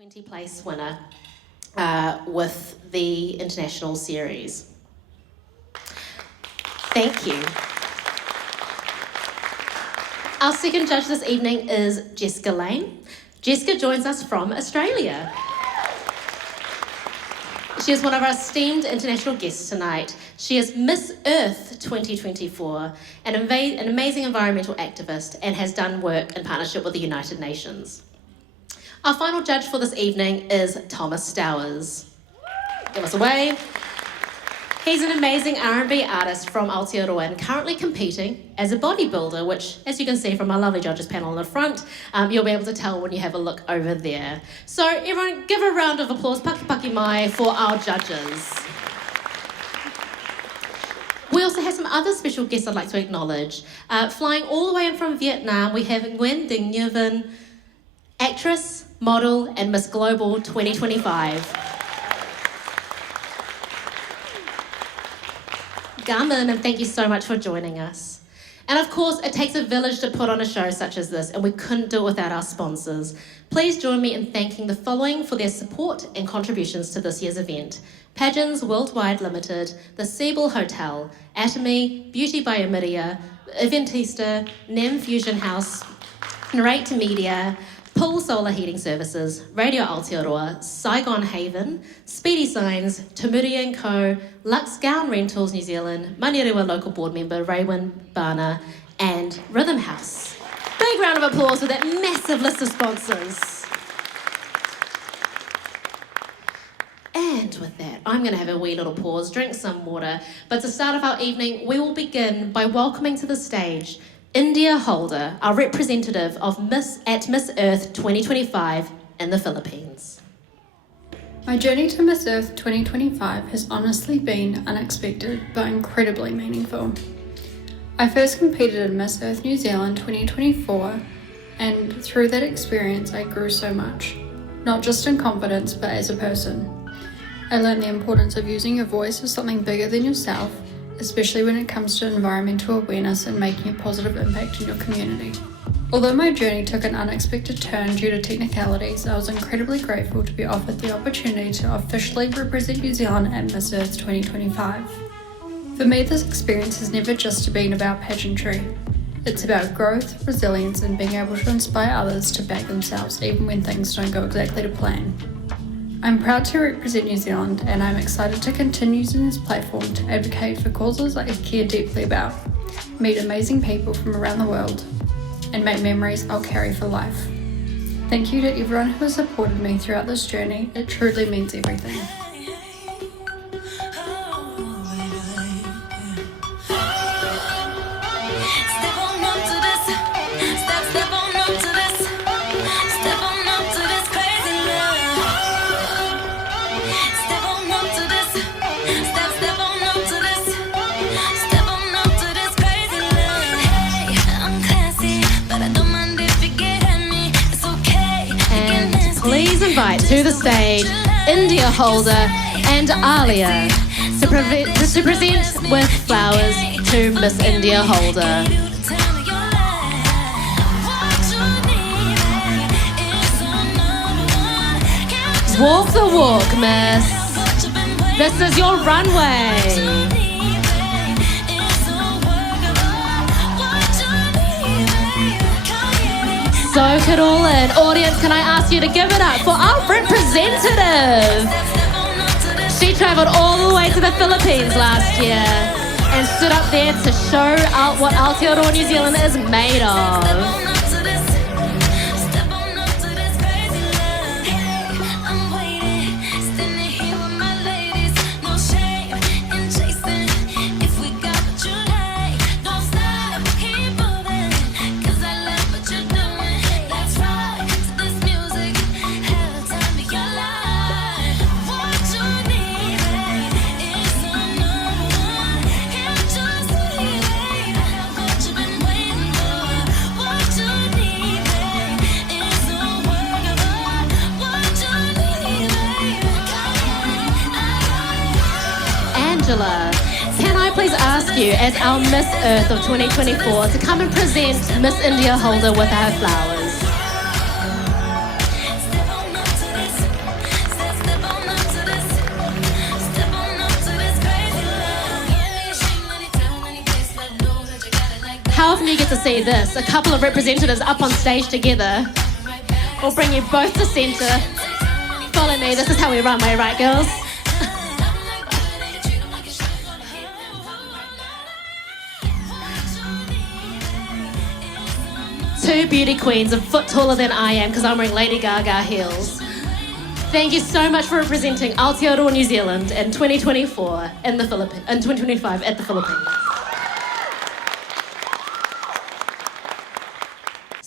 20 place winner with the international series. Thank you. Our second judge this evening is Jessica Lane. Jessica joins us from Australia. She is one of our esteemed international guests tonight. She is Miss Earth 2024, an amazing environmental activist, and has done work in partnership with the United Nations. Our final judge for this evening is Thomas Stowers. Give us a wave. He's an amazing R&B artist from Aotearoa and currently competing as a bodybuilder, which, as you can see from our lovely judges panel in the front, you'll be able to tell when you have a look over there. So everyone, give a round of applause, paki paki mai, for our judges. We also have some other special guests I'd like to acknowledge. Flying all the way in from Vietnam, we have Nguyen Dinh Nguyen, actress, model, and Miss Global 2025. Gaman, and thank you so much for joining us. And of course, it takes a village to put on a show such as this, and we couldn't do it without our sponsors. Please join me in thanking the following for their support and contributions to this year's event: Pageants Worldwide Limited, the Seabull Hotel, Atomy, Beauty by Emidia, Eventista, Nem Fusion House, Narrate Media, Pool Solar Heating Services, Radio Aotearoa, Saigon Haven, Speedy Signs, Tamuri & Co, Lux Gown Rentals New Zealand, Manirewa local board member Raywin Barner, and Rhythm House. Big round of applause for that massive list of sponsors. And with that, I'm going to have a wee little pause, drink some water, but to start off our evening, we will begin by welcoming to the stage India Holder, our representative of Miss Earth 2025 in the Philippines. My journey to Miss Earth 2025 has honestly been unexpected but incredibly meaningful. I first competed in Miss Earth New Zealand 2024, and through that experience I grew so much, not just in confidence but as a person. I learned the importance of using your voice as something bigger than yourself, especially when it comes to environmental awareness and making a positive impact in your community. Although my journey took an unexpected turn due to technicalities, I was incredibly grateful to be offered the opportunity to officially represent New Zealand at Miss Earth 2025. For me, this experience has never just been about pageantry. It's about growth, resilience, and being able to inspire others to back themselves even when things don't go exactly to plan. I'm proud to represent New Zealand, and I'm excited to continue using this platform to advocate for causes I care deeply about, meet amazing people from around the world, and make memories I'll carry for life. Thank you to everyone who has supported me throughout this journey. It truly means everything. Please invite to the stage India Holder and Alia to present with flowers to Miss India Holder. Walk the walk, miss. This is your runway. Soak it all in. Audience, can I ask you to give it up for our representative? She travelled all the way to the Philippines last year and stood up there to show out what Aotearoa New Zealand is made of. Can I please ask you, as our Miss Earth of 2024, to come and present Miss India Holder with her flowers? how often do you get to see this? A couple of representatives up on stage together. We'll bring you both to centre. Follow me, this is how we run, right, girls? Two beauty queens, a foot taller than I am because I'm wearing Lady Gaga heels. Thank you so much for representing Aotearoa New Zealand in 2024 in 2025 at the Philippines.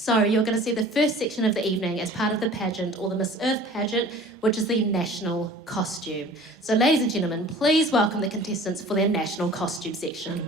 So you're going to see the first section of the evening as part of the pageant, or the Miss Earth pageant, which is the national costume. So ladies and gentlemen, please welcome the contestants for their national costume section.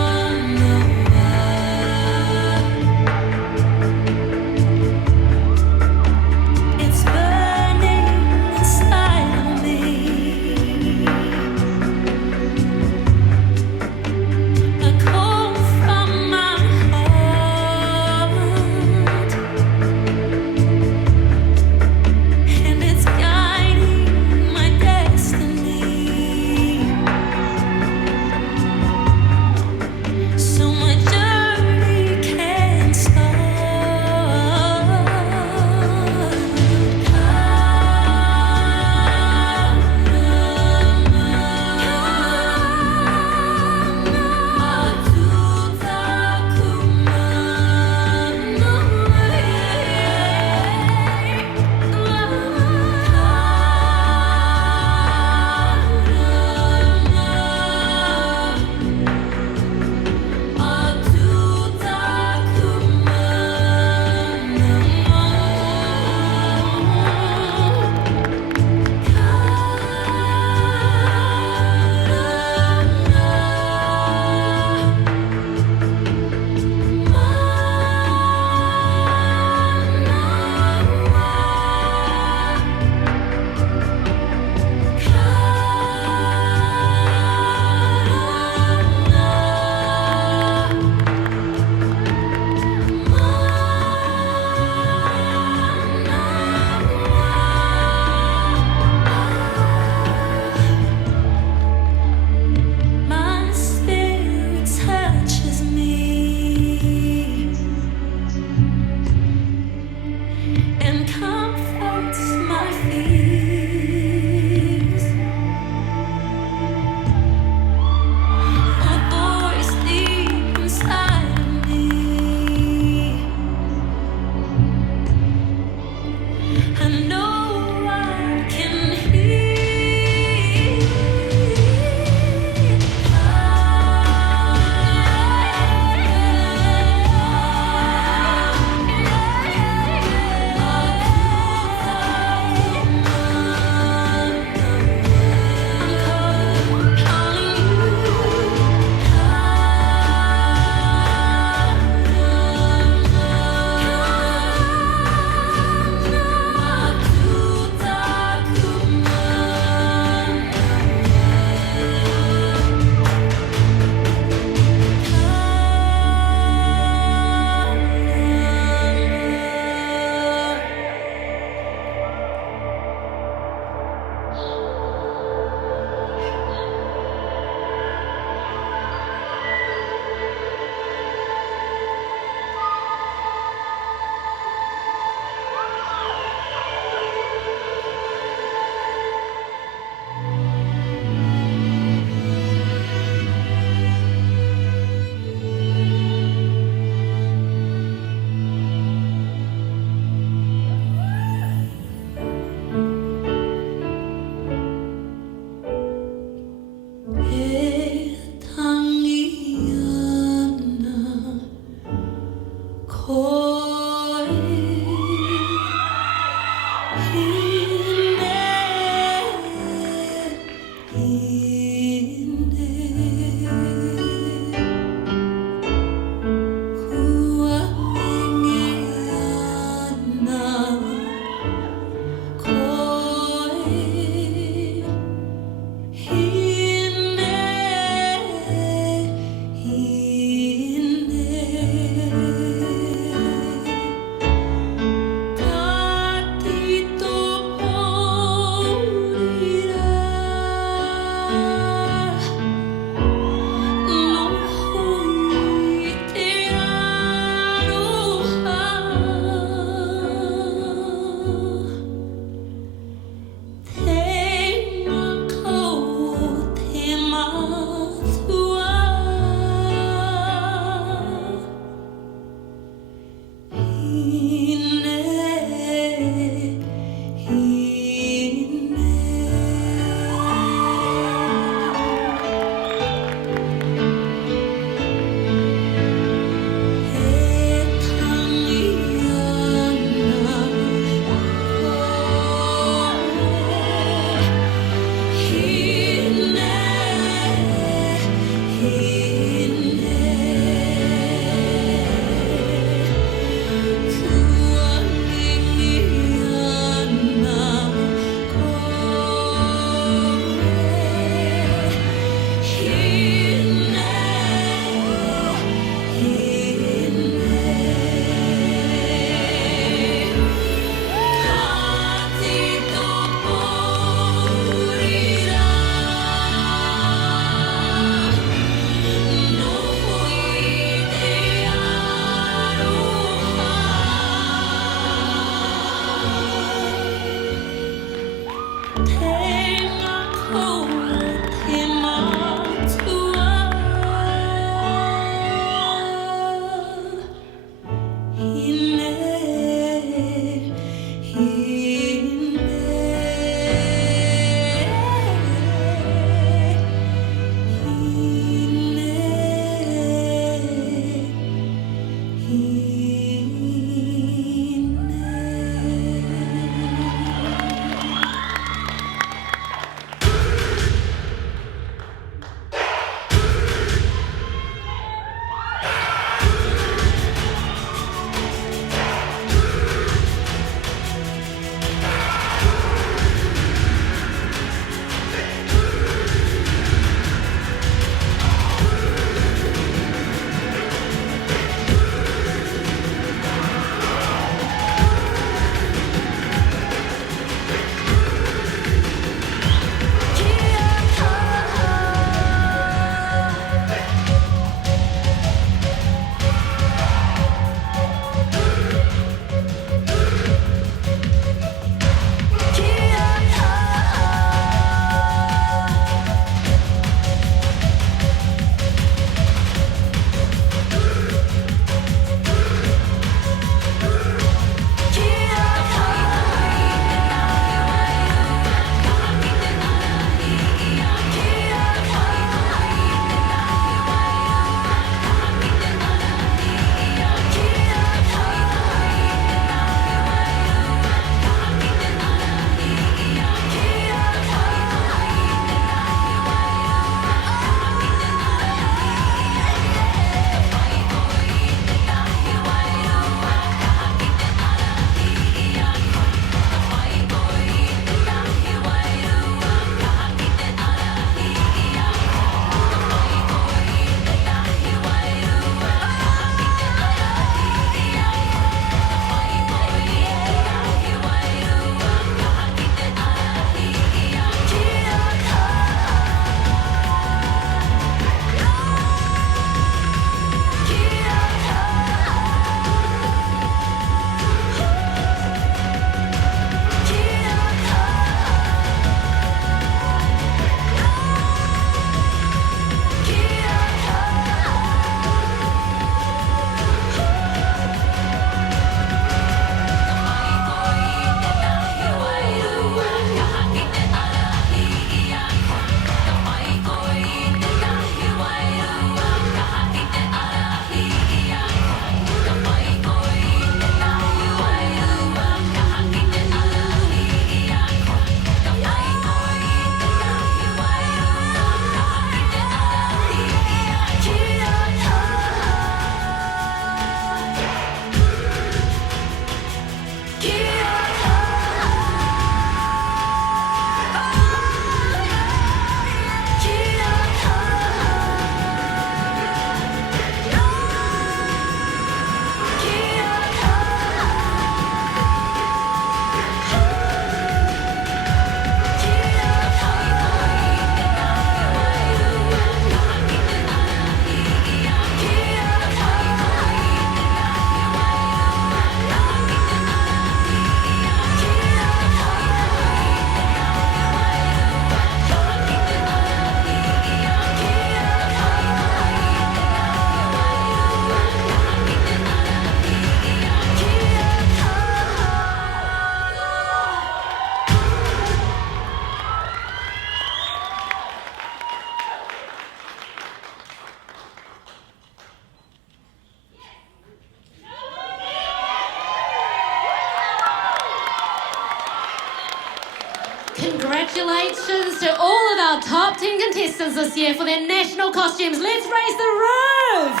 Congratulations to all of our top 10 contestants this year for their national costumes. Let's raise the roof!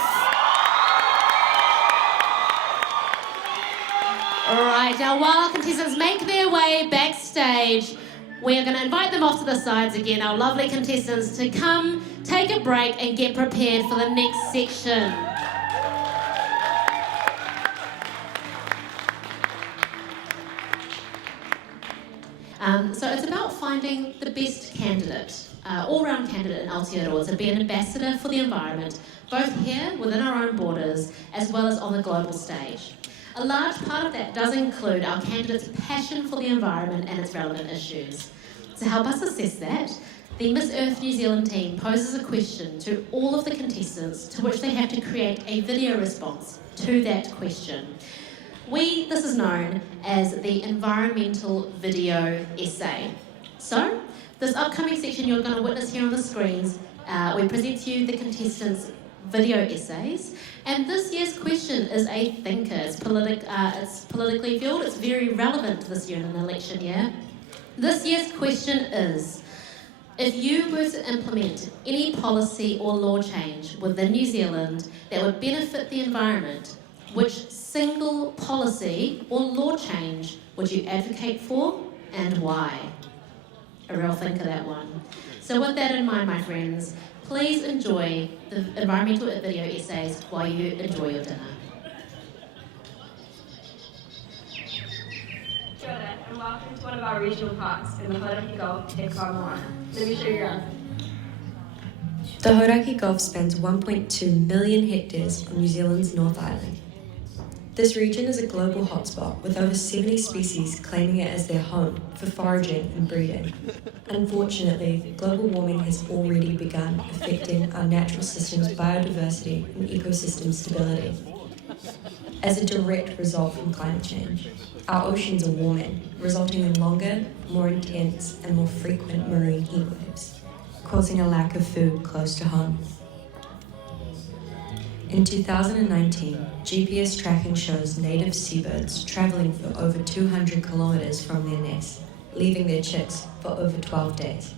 All right, now while our contestants make their way backstage, we are going to invite them off to the sides again, our lovely contestants, to come, take a break and get prepared for the next section. So it's about finding the best candidate, all-round candidate in Aotearoa to be an ambassador for the environment, both here within our own borders as well as on the global stage. A large part of that does include our candidates' passion for the environment and its relevant issues. To help us assess that, the Miss Earth New Zealand team poses a question to all of the contestants to which they have to create a video response to that question. This is known as the environmental video essay. So, this upcoming section you're going to witness here on the screens, we present to you the contestants' video essays, and this year's question is a thinker. It's politically fueled, it's very relevant this year in an election year. This year's question is, if you were to implement any policy or law change within New Zealand that would benefit the environment, which single policy or law change would you advocate for and why? A real thinker, that one. So with that in mind, my friends, please enjoy the environmental video essays while you enjoy your dinner. Kia ora, and welcome to one of our regional parks in the Hauraki Gulf, Te Moana. Let me show you around. The Hauraki Gulf spans 1.2 million hectares on New Zealand's North Island. This region is a global hotspot with over 70 species claiming it as their home for foraging and breeding. Unfortunately, global warming has already begun affecting our natural system's biodiversity and ecosystem stability. As a direct result from climate change, our oceans are warming, resulting in longer, more intense, and more frequent marine heat waves, causing a lack of food close to home. In 2019, GPS tracking shows native seabirds travelling for over 200 kilometres from their nests, leaving their chicks for over 12 days.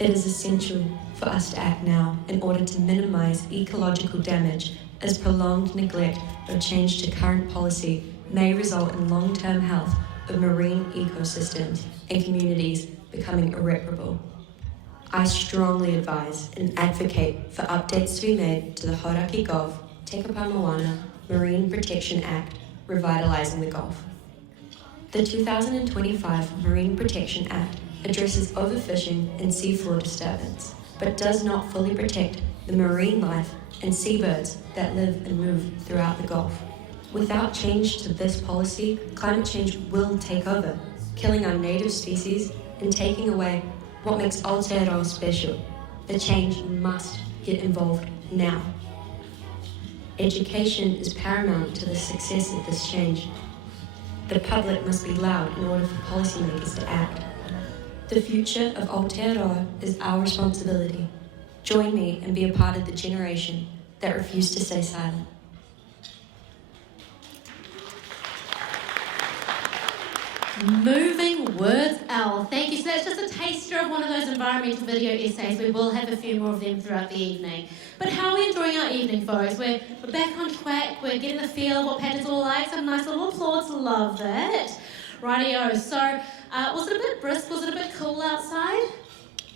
It is essential for us to act now in order to minimise ecological damage, as prolonged neglect or change to current policy may result in long-term health of marine ecosystems and communities becoming irreparable. I strongly advise and advocate for updates to be made to the Hauraki Gulf Te Moana Marine Protection Act, revitalising the Gulf. The 2025 Marine Protection Act addresses overfishing and seafloor disturbance, but does not fully protect the marine life and seabirds that live and move throughout the Gulf. Without change to this policy, climate change will take over, killing our native species and taking away what makes Aotearoa special. The change must get involved now. Education is paramount to the success of this change. The public must be loud in order for policymakers to act. The future of Aotearoa is our responsibility. Join me and be a part of the generation that refused to stay silent. Moving words, Al. Thank you. So that's just a taster of one of those environmental video essays. We will have a few more of them throughout the evening. But how are we enjoying our evening, folks? We're back on track. We're getting the feel of what pageant's all like. Some nice little applause. Love that. Rightio. So, was it a bit brisk? Was it a bit cool outside?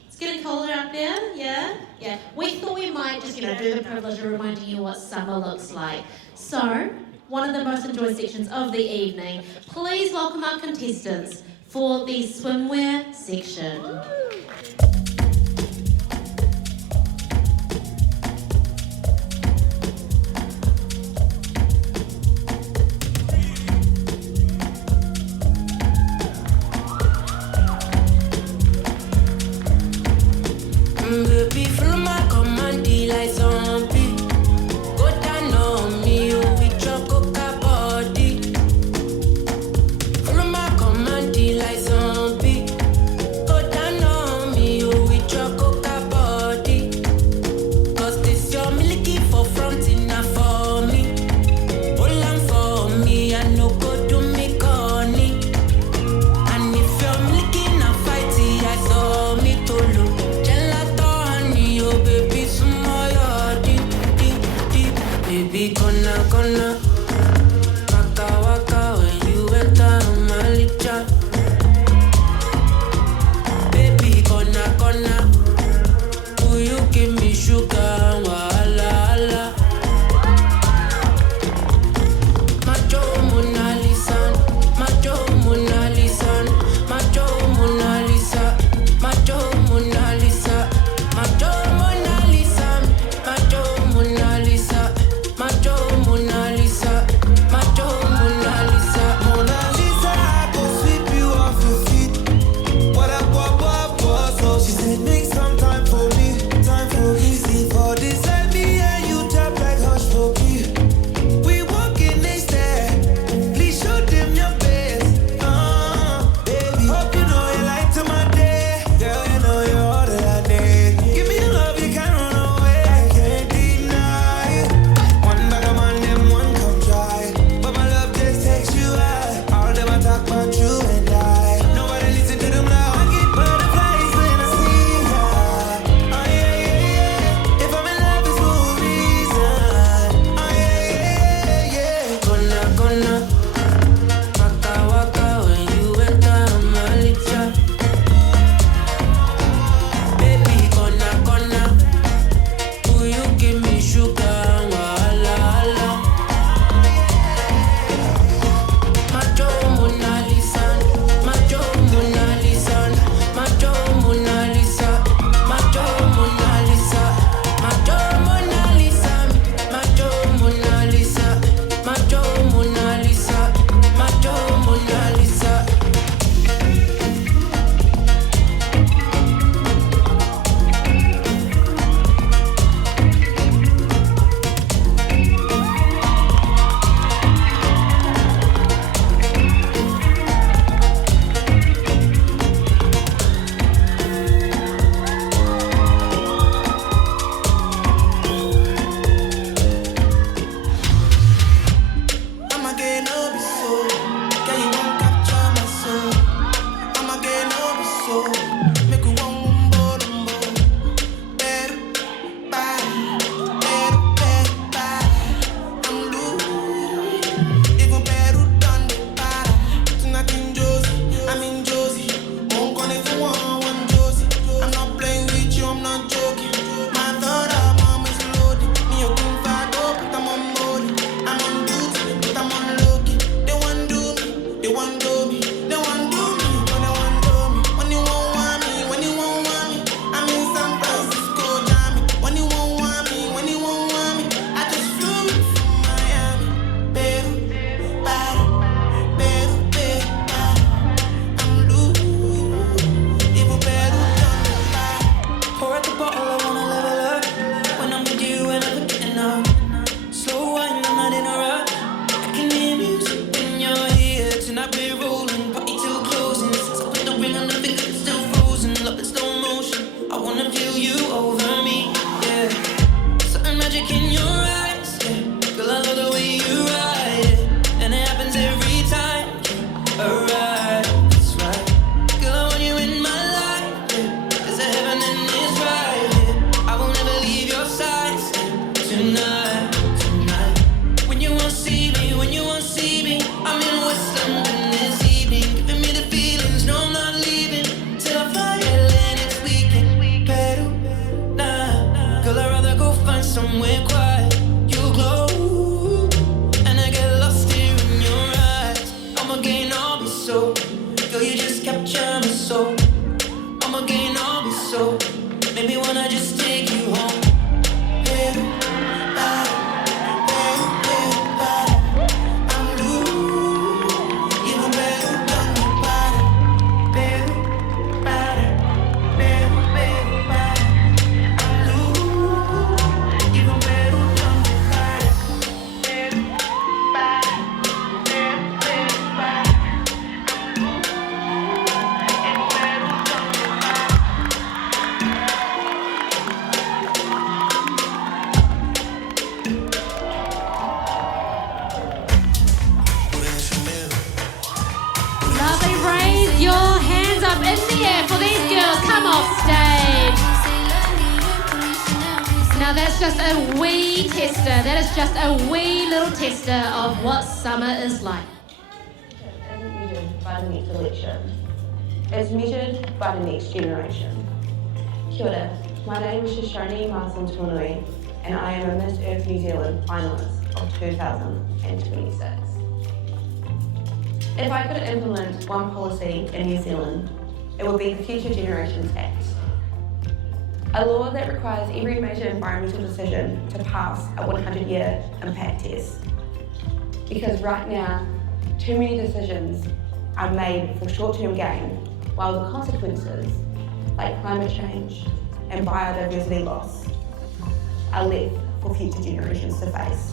It's getting colder out there. Yeah. We thought we might just, do the privilege of reminding you what summer looks like. So, one of the most enjoyed sections of the evening. Please welcome our contestants for the swimwear section. Baby, follow my command, like zombie. Go down on me, with your coca body. Follow my command, like zombie. Go down on me, with your coca body. Cause this your milky for front enough for me. Hold on for me, I no go do me corny. And if you're milky capture my soul. I'm again all be so. Maybe wanna just take you home. Baby, bye, baby, bye. I'm loose, even better than your body. Baby, bye, baby, bye. I'm loose, even better than your body. Baby, bye, baby, bye. Lovely, raise your hands up in the air for these girls. Come off stage. Now that's just a wee tester. That is just a wee little tester of what summer is like. Isn't measured by the next election. It's measured by the next generation. Kia ora, my name is Shoshone Marsden-Tuanui and I am a Miss Earth New Zealand finalist of 2026. If I could implement one policy in New Zealand, it would be the Future Generations Act. A law that requires every major environmental decision to pass a 100-year impact test. Because right now, too many decisions are made for short-term gain, while the consequences, like climate change and biodiversity loss, are left for future generations to face.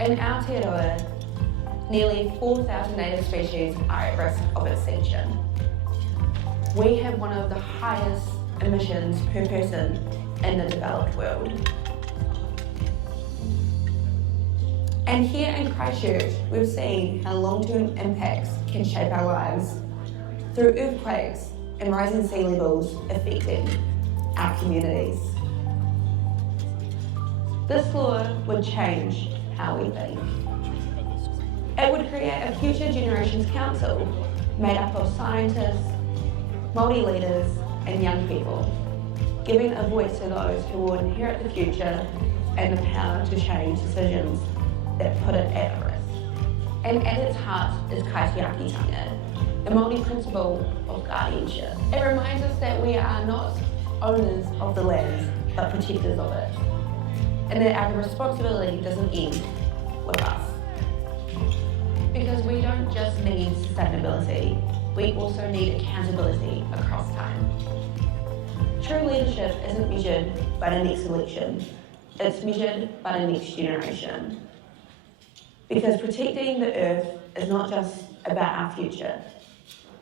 In Aotearoa, nearly 4,000 native species are at risk of extinction. We have one of the highest emissions per person in the developed world. And here in Christchurch, we've seen how long-term impacts can shape our lives through earthquakes and rising sea levels affecting our communities. This law would change how we think. It would create a Future Generations Council made up of scientists, Māori leaders and young people, giving a voice to those who will inherit the future and the power to change decisions that put it at risk. And at its heart is kaitiakitanga, the Māori principle of guardianship. It reminds us that we are not owners of the land, but protectors of it, and that our responsibility doesn't end with us. Because we don't just need sustainability, we also need accountability across time. True leadership isn't measured by the next election, it's measured by the next generation. Because protecting the earth is not just about our future,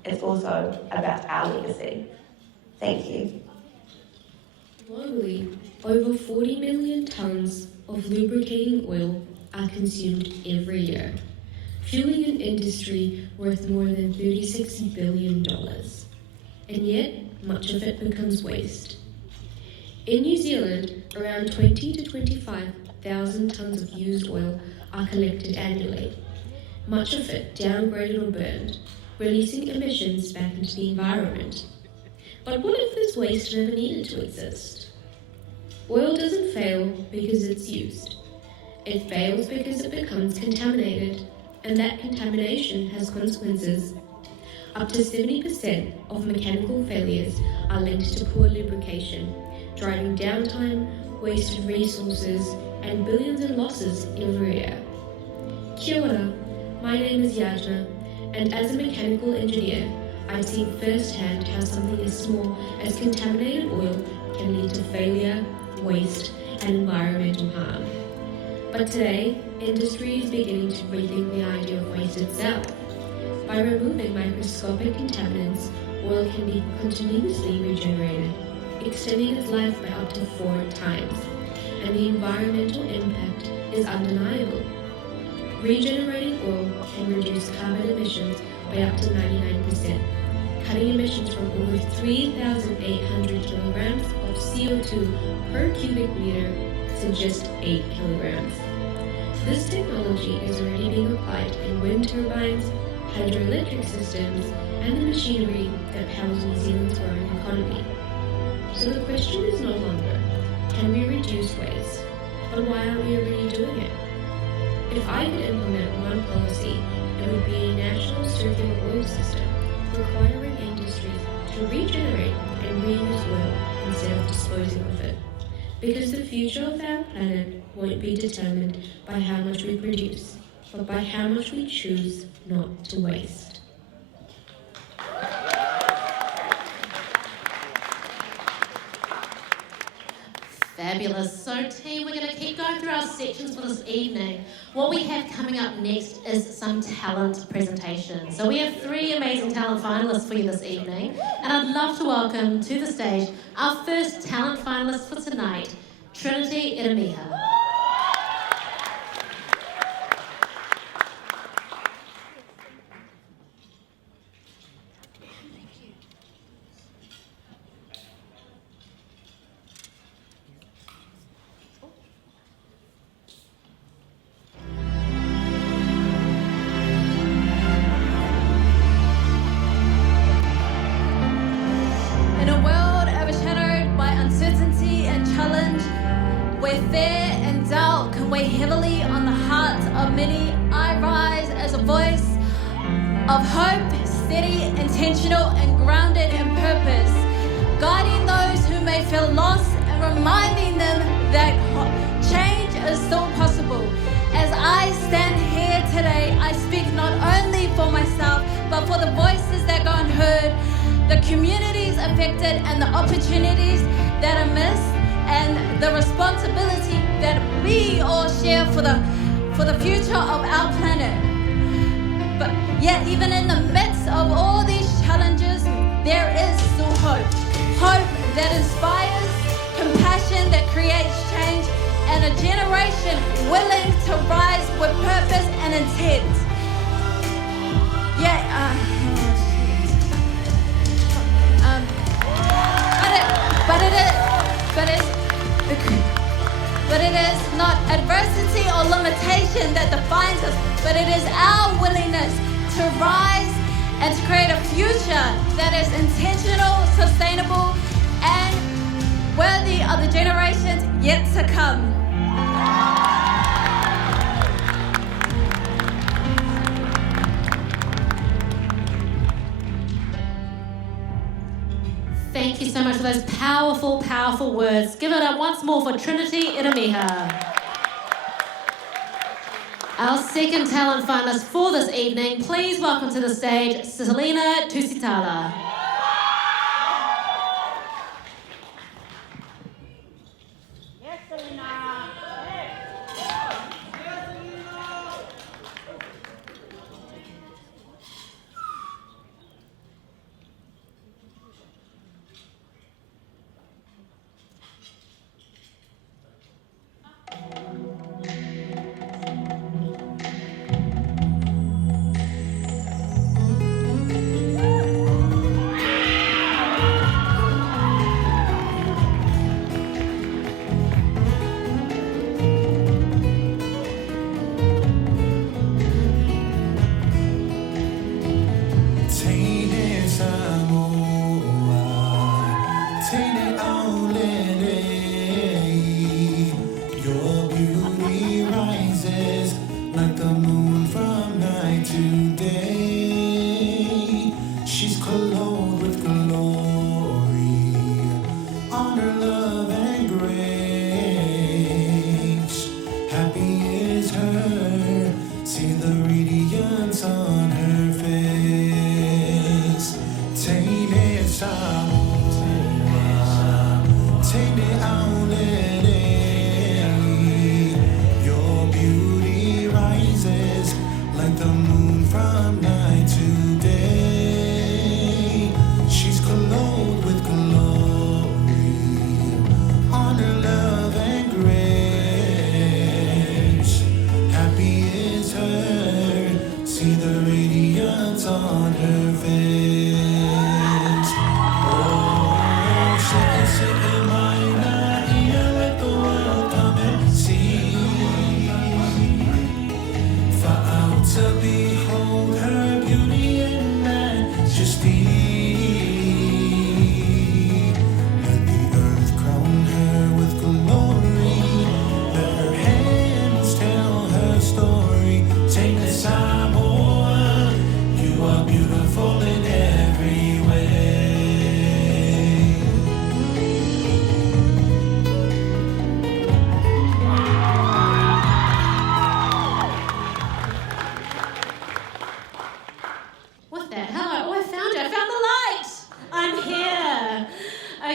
it's also about our legacy. Thank you. Globally, over 40 million tonnes of lubricating oil are consumed every year, fueling an industry worth more than $36 billion. And yet, much of it becomes waste. In New Zealand, around 20 to 25,000 tonnes of used oil are collected annually, much of it downgraded or burned, releasing emissions back into the environment. But what if this waste never needed to exist? Oil doesn't fail because it's used. It fails because it becomes contaminated, and that contamination has consequences. Up to 70% of mechanical failures are linked to poor lubrication, driving downtime, wasted resources, and billions in losses every year. Kia ora, my name is Yajna, and as a mechanical engineer, I've seen firsthand how something as small as contaminated oil can lead to failure, waste, and environmental harm. But today, industry is beginning to rethink the idea of waste itself. By removing microscopic contaminants, oil can be continuously regenerated, extending its life by up to 4 times, and the environmental impact is undeniable. Regenerating oil can reduce carbon emissions by up to 99%, cutting emissions from over 3,800 kilograms of CO2 per cubic meter to just 8 kilograms. This technology is already being applied in wind turbines, hydroelectric systems, and the machinery that powers New Zealand's growing economy. So the question is no longer, can we reduce waste? But why aren't we already doing it? If I could implement one policy, it would be a national oil system, requiring industries to regenerate and reuse oil instead of disposing of it. Because the future of our planet won't be determined by how much we produce, but by how much we choose not to waste. Fabulous. So team, we're going to keep going through our sections for this evening. What we have coming up next is some talent presentations. So we have 3 amazing talent finalists for you this evening, and I'd love to welcome to the stage our first talent finalist for tonight, Trinity Iramiha. In a world overshadowed by uncertainty and challenge, where fear and doubt can weigh heavily on the hearts of many, I rise as a voice of hope, steady, intentional, and grounded in purpose, guiding those who may feel lost and reminding them that change is still possible. As I stand here today, I speak not only for myself, but for the voices that go unheard, the communities affected, and the opportunities that are missed, and the responsibility that we all share for the future of our planet. But yet, even in the midst of all these challenges, there is still hope. Hope that inspires, compassion that creates change, and a generation willing to rise with purpose and intent. But it is not adversity or limitation that defines us, but it is our willingness to rise and to create a future that is intentional, sustainable, and worthy of the generations yet to come. Thank you so much for those powerful, powerful words. Give it up once more for Trinity Iramiha. Our second talent finalist for this evening, please welcome to the stage Selena Tusitala.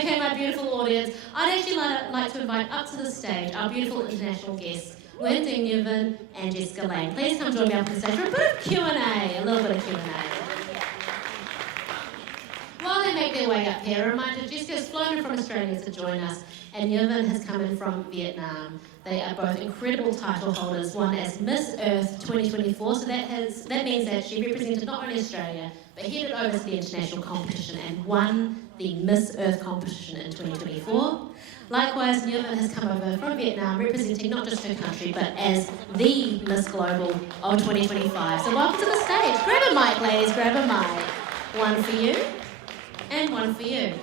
Okay, my beautiful audience, I'd actually like to invite up to the stage our beautiful international guests, Wendy Newman and Jessica Lane. Please come join me up on the stage for a bit of Q&A, a little bit of Q&A. While they make their way up here, a reminder, Jessica's flown in from Australia to join us, and Newman has come in from Vietnam. They are both incredible title holders, one as Miss Earth 2024, so that means that she represented not only Australia, but headed over to the international competition and won the Miss Earth competition in 2024. Likewise, Newman has come over from Vietnam, representing not just her country, but as the Miss Global of 2025. So welcome to the stage. Grab a mic, ladies, grab a mic. One for you. And one for you.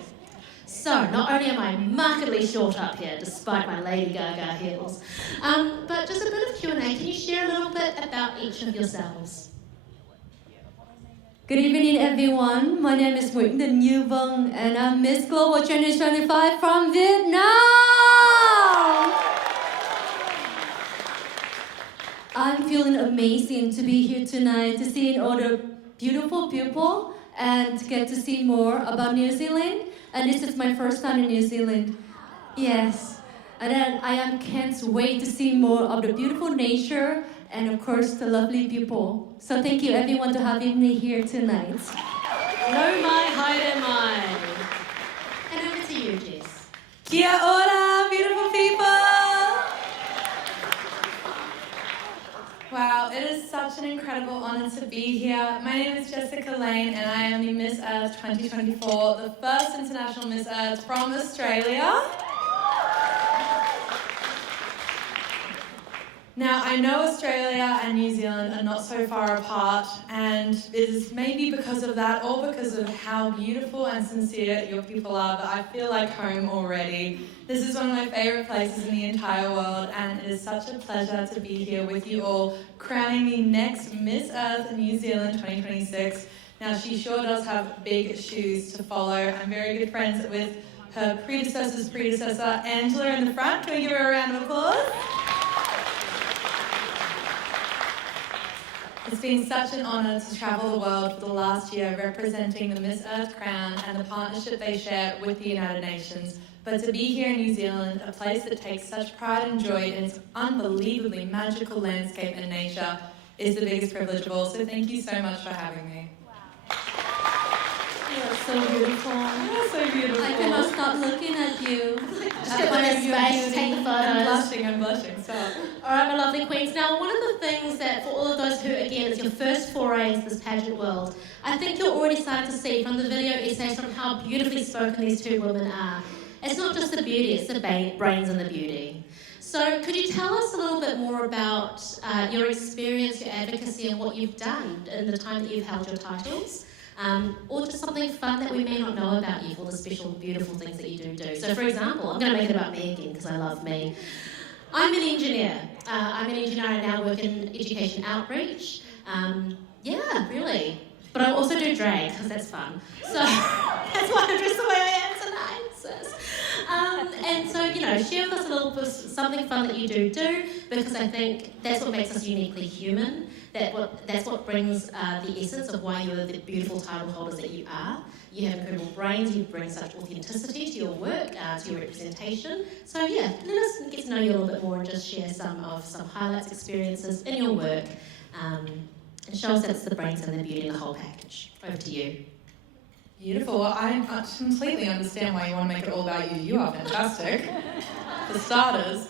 So, not only am I markedly short up here, despite my Lady Gaga heels, but just a bit of Q&A. Can you share a little bit about each of yourselves? Good evening, everyone. My name is Nguyễn Đình Như Vân, and I'm Miss Global 2025 from Vietnam. I'm feeling amazing to be here tonight to see all the beautiful people and to get to see more about New Zealand. And this is my first time in New Zealand. Yes. And then can't wait to see more of the beautiful nature and of course the lovely people. So thank you everyone to having me here tonight. No mai, haere mai. And over to you, Jess. Kia ora, beautiful people! Wow, it is such an incredible honor to be here. My name is Jessica Lane and I am the Miss Earth 2024, the first international Miss Earth from Australia. Now, I know Australia and New Zealand are not so far apart, and it is maybe because of that or because of how beautiful and sincere your people are, but I feel like home already. This is one of my favourite places in the entire world, and it is such a pleasure to be here with you all, crowning the next Miss Earth New Zealand 2026. Now, she sure does have big shoes to follow. I'm very good friends with her predecessor's predecessor, Angela, in the front. Can we give her a round of applause? It's been such an honour to travel the world for the last year representing the Miss Earth crown and the partnership they share with the United Nations. But to be here in New Zealand, a place that takes such pride and joy in its unbelievably magical landscape and nature, is the biggest privilege of all. So thank you so much for having me. You're so beautiful. You're so beautiful. I cannot stop looking at you. Just get the space, take the photos. I'm blushing, stop. All right, my lovely queens. Now, one of the things that for all of those who, again, it's your first foray into this pageant world, I think you're already starting to see from the video essays from how beautifully spoken these two women are. It's not just the beauty, it's the brains and the beauty. So could you tell us a little bit more about your experience, your advocacy, and what you've done in the time that you've held your titles? Or just something fun that we may not know about you for the special, beautiful things that you do. So, for example, I'm going to make it about me again because I love me. I'm an engineer. I now work in education outreach. Yeah, really. But I also do drag because that's fun. So that's why I'm dressed the way I am tonight, sis. And so, share with us a little bit something fun that you do because I think that's what makes us uniquely human. That's what brings the essence of why you're the beautiful title holders that you are. You have incredible brains, you bring such authenticity to your work, to your representation. So yeah, let us get to know you a little bit more and just share some highlights, experiences in your work, and show us that it's the brains and the beauty and the whole package. Over to you. Beautiful. Well, I completely understand why you want to make it all about you. You are fantastic. For starters.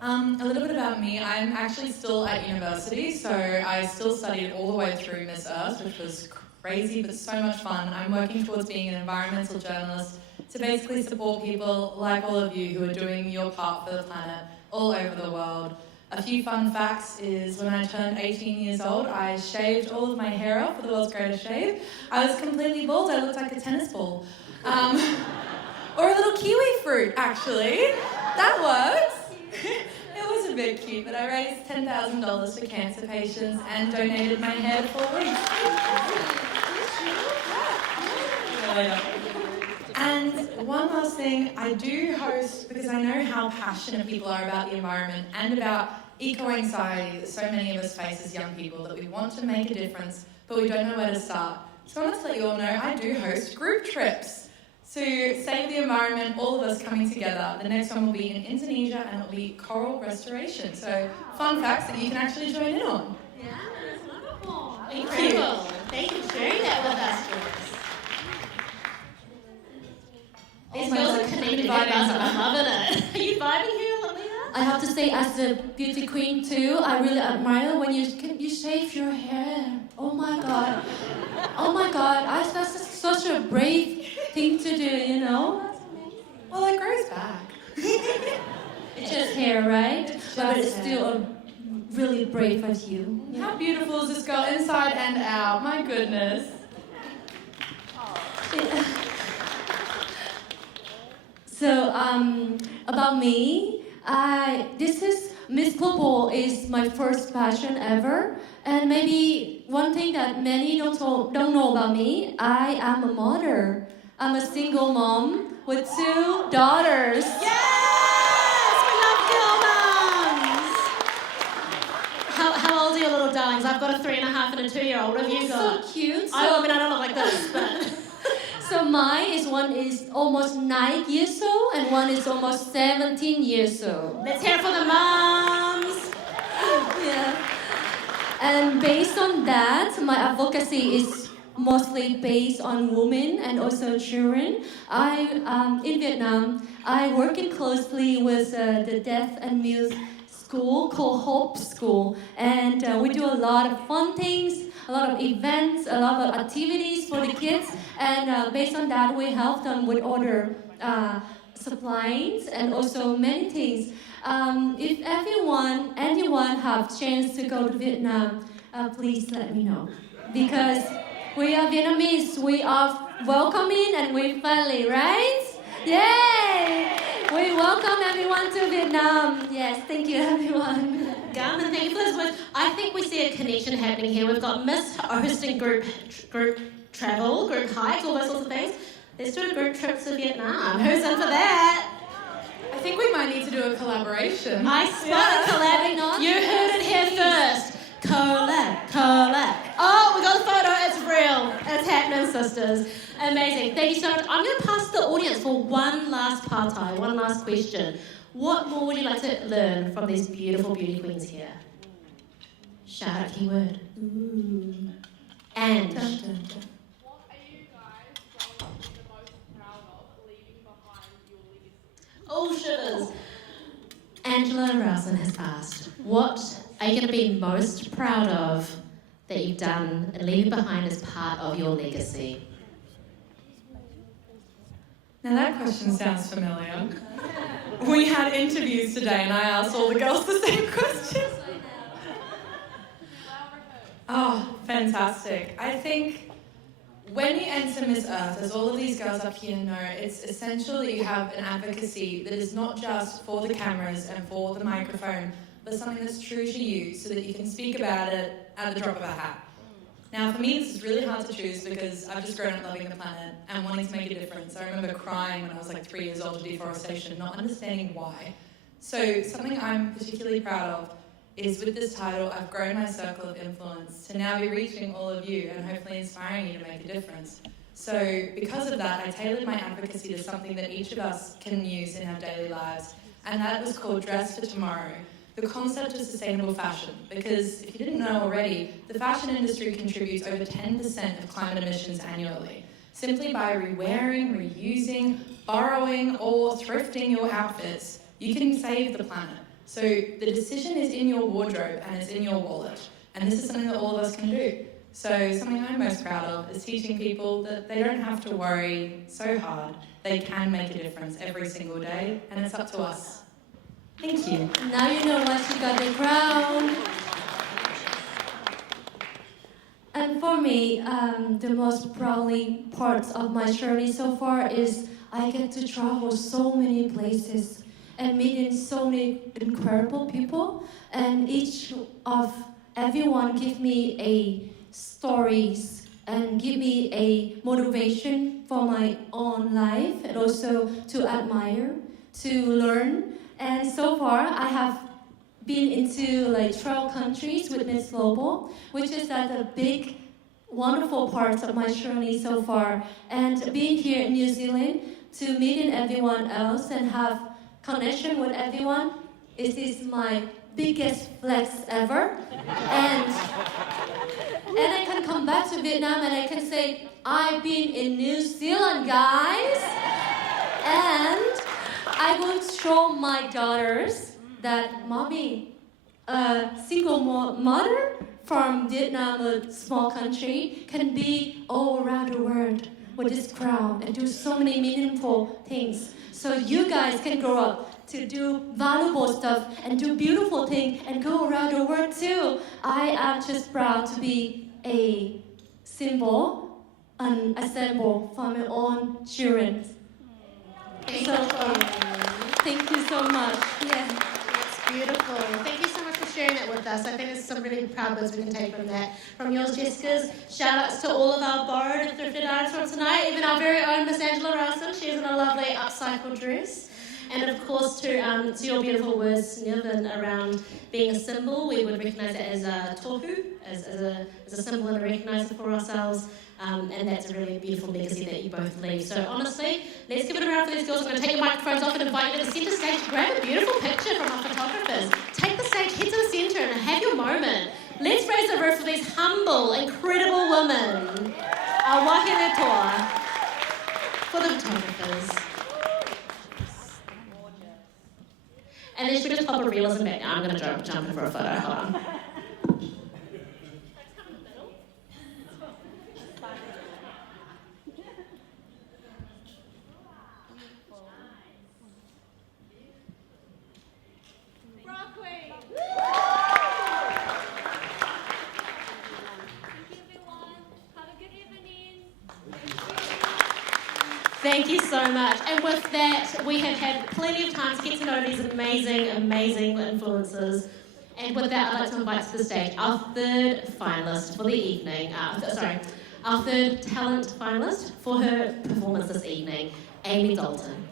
A little bit about me. I'm actually still at university, so I still studied all the way through Miss Earth, which was crazy but so much fun. I'm working towards being an environmental journalist to basically support people like all of you who are doing your part for the planet all over the world. A few fun facts is when I turned 18 years old, I shaved all of my hair off for the world's greatest shave. I was completely bald. I looked like a tennis ball. Or a little kiwi fruit, actually. That works. It was a bit cute, but I raised $10,000 for cancer patients and donated my hair for weeks. And one last thing, I do host, because I know how passionate people are about the environment and about eco-anxiety that so many of us face as young people, that we want to make a difference, but we don't know where to start. So I wanted to let you all know I do host group trips. to save the environment, all of us coming together. The next one will be in Indonesia and it will be coral restoration. So fun facts that you can actually join in on. Yeah, that's wonderful. Incredible. Thank you for sharing that with us, Joyce. These girls are connected with us. I'm loving it. Are you vibing here, Olivia? I have to say, as a beauty queen too, I really admire when you shave your hair. Oh my god. Oh my god. That's such a brave thing to do, you know? Well, it grows back. It's just hair, right? But it's still really brave of you. How beautiful is this girl inside and out? My goodness. So, about me, this is Miss Global is my first passion ever, and maybe one thing that many don't know about me, I am a mother. I'm a single mom with 2 daughters. Yes! We love girl mums! How old are your little darlings? I've got a 3.5 and a 2-year-old. What have you got? So cute. I mean, I don't look like this, but... So one is almost 9 years old and one is almost 17 years old. Let's hear it for the mums! Yeah. And based on that, my advocacy is mostly based on women and also children. In Vietnam, I working closely with the deaf and mute school called Hope School, and we do a lot of fun things, a lot of events, a lot of activities for the kids, and based on that, we help them with other supplies and also many things. If anyone have chance to go to Vietnam, please let me know, because we are Vietnamese. We are welcoming and we're friendly, right? Yay! We welcome everyone to Vietnam. Yes, thank you, everyone. Garmin, thank you for those words. I think we see a connection happening here. We've got Miss hosting group travel, group hikes, all those sorts of things. Let's do a group trip to Vietnam. Who's in for that? I think we might need to do a collaboration. I spot a collab. You heard it here first. Collab. Oh, we got the photo. It's real. It's happening, sisters. Amazing. Thank you so much. I'm going to pass the audience for one last partai, one last question. What more would you like to learn from these beautiful beauty queens here? Shout out keyword. Ooh. And. What are you guys the most proud of leaving behind your legacy? Oh, shivers. Angela Rousen has asked, what are you going to be most proud of that you've done and leaving behind as part of your legacy? Now that question sounds familiar. We had interviews today and I asked all the girls the same question. Oh, fantastic. I think when you enter Miss Earth, as all of these girls up here know, it's essential that you have an advocacy that is not just for the cameras and for the microphone, but something that's true to you so that you can speak about it at the drop of a hat. Now, for me, this is really hard to choose because I've just grown up loving the planet and wanting to make a difference. I remember crying when I was like 3 years old to deforestation, not understanding why. So something I'm particularly proud of is with this title, I've grown my circle of influence to now be reaching all of you and hopefully inspiring you to make a difference. So because of that, I tailored my advocacy to something that each of us can use in our daily lives, and that was called Dress for Tomorrow. The concept of sustainable fashion, because if you didn't know already, the fashion industry contributes over 10% of climate emissions annually, simply by rewearing, reusing, borrowing, or thrifting your outfits. You can save the planet. So the decision is in your wardrobe and it's in your wallet, and this is something that all of us can do. So something I'm most proud of is teaching people that they don't have to worry so hard. They can make a difference every single day, and it's up to us. Thank you. Now you know why she got the crown. And for me, the most proudly parts of my journey so far is I get to travel so many places and meeting so many incredible people, and everyone give me a stories and give me a motivation for my own life and also to admire, to learn. And so far, I have been into like 12 countries with Miss Global, which is like a big wonderful parts of my journey so far. And being here in New Zealand to meeting everyone else and have connection with everyone is my biggest flex ever. And I can come back to Vietnam and I can say, I've been in New Zealand, guys. And I will show my daughters that mommy, a single mother from Vietnam, a small country, can be all around the world with this crowd and do so many meaningful things. So you guys can grow up to do valuable stuff and do beautiful things and go around the world too. I am just proud to be a symbol and a symbol for my own children. So thank you so much. Yeah. That's beautiful. Thank you so much for sharing that with us. I think there's some really proud words we can take from that. From yours, Jessica's, shout outs to all of our borrowed and thrifted items from tonight, even our very own Miss Angela Rowson. She's in a lovely upcycled dress. And of course, to your beautiful words, Niven, around being a symbol, we would recognise it as a tohu, as a symbol and a recogniser for ourselves. And that's a really beautiful legacy that you both leave. So honestly, let's give it a round for these girls. I'm going to take the microphones off and invite you to the centre stage to grab a beautiful picture from our photographers. Take the stage, head to the centre and have your moment. Let's raise the roof for these humble, incredible women. Our wahine toa for the photographers. And then should we just pop a realism back? I'm going to jump in for a photo. Hold on. Thank you so much. And with that, we have had plenty of time to get to know these amazing, amazing influencers. And with that, I'd like to invite to the stage our third finalist for the evening. Our third talent finalist for her performance this evening, Amy Dalton.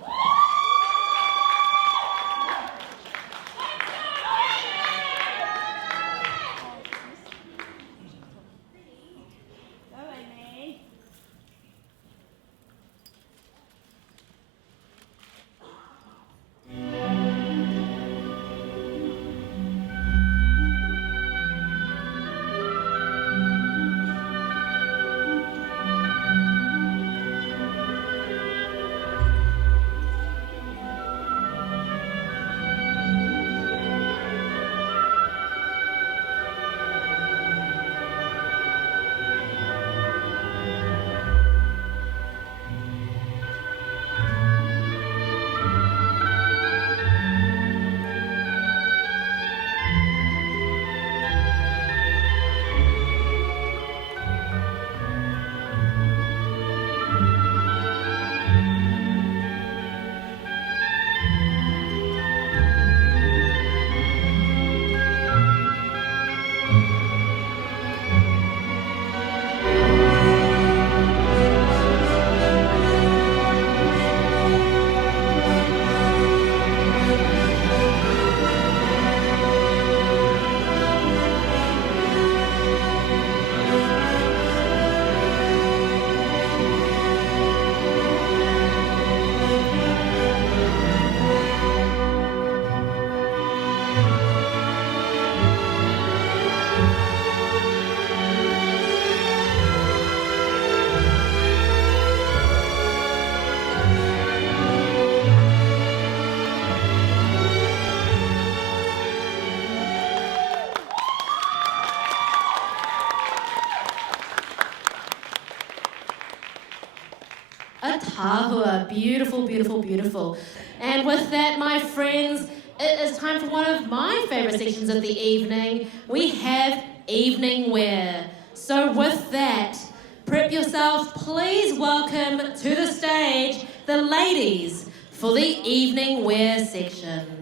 A tahua, beautiful, beautiful, beautiful. And with that, my friends, it is time for one of my favourite sections of the evening. We have evening wear. So with that, prep yourself. Please welcome to the stage the ladies for the evening wear section.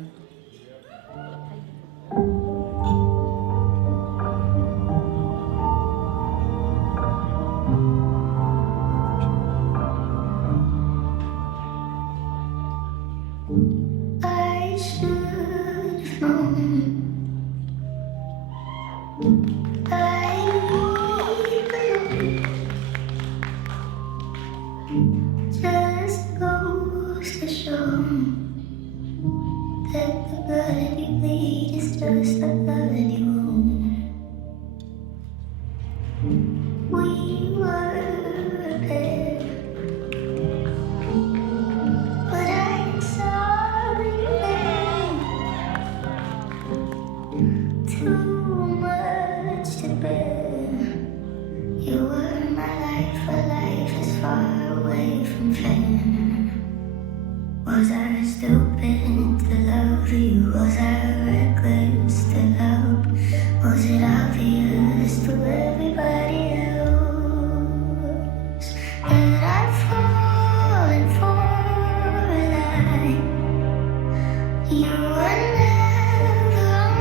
far away from fame? Was I stupid to love you? Was I reckless to help? Was it obvious to everybody else that I'd fallen for a lie? You were never on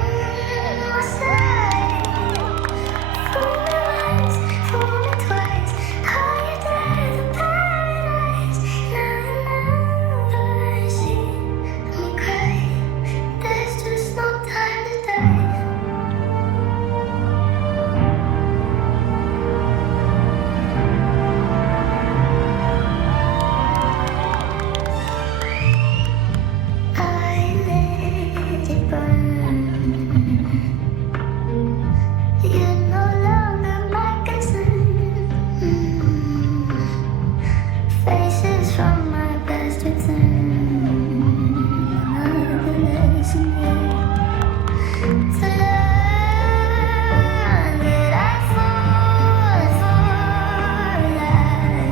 my side. Fool me once, fool me twice. Call you dead in paradise. Now you never see me cry. There's just no time to die. I let it burn. You're no longer my concern. Faces from my past return. Another lesson here to learn that I fall for a lie.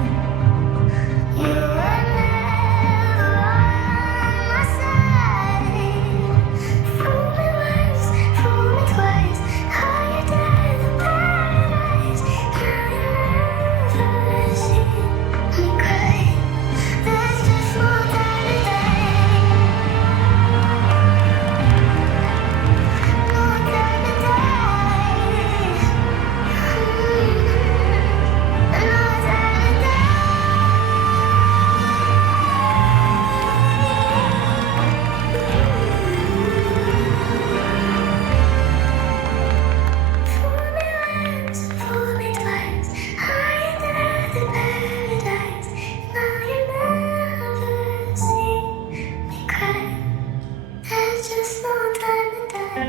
You were never on my side. Fool me once, fool me twice. Call you dead in paradise. Now you never see me cry. There's just no time to die. No time to die. No time to die. Fool me once, fool me twice. Are you dead in paradise? Now you never see me cry. There's just no time to die.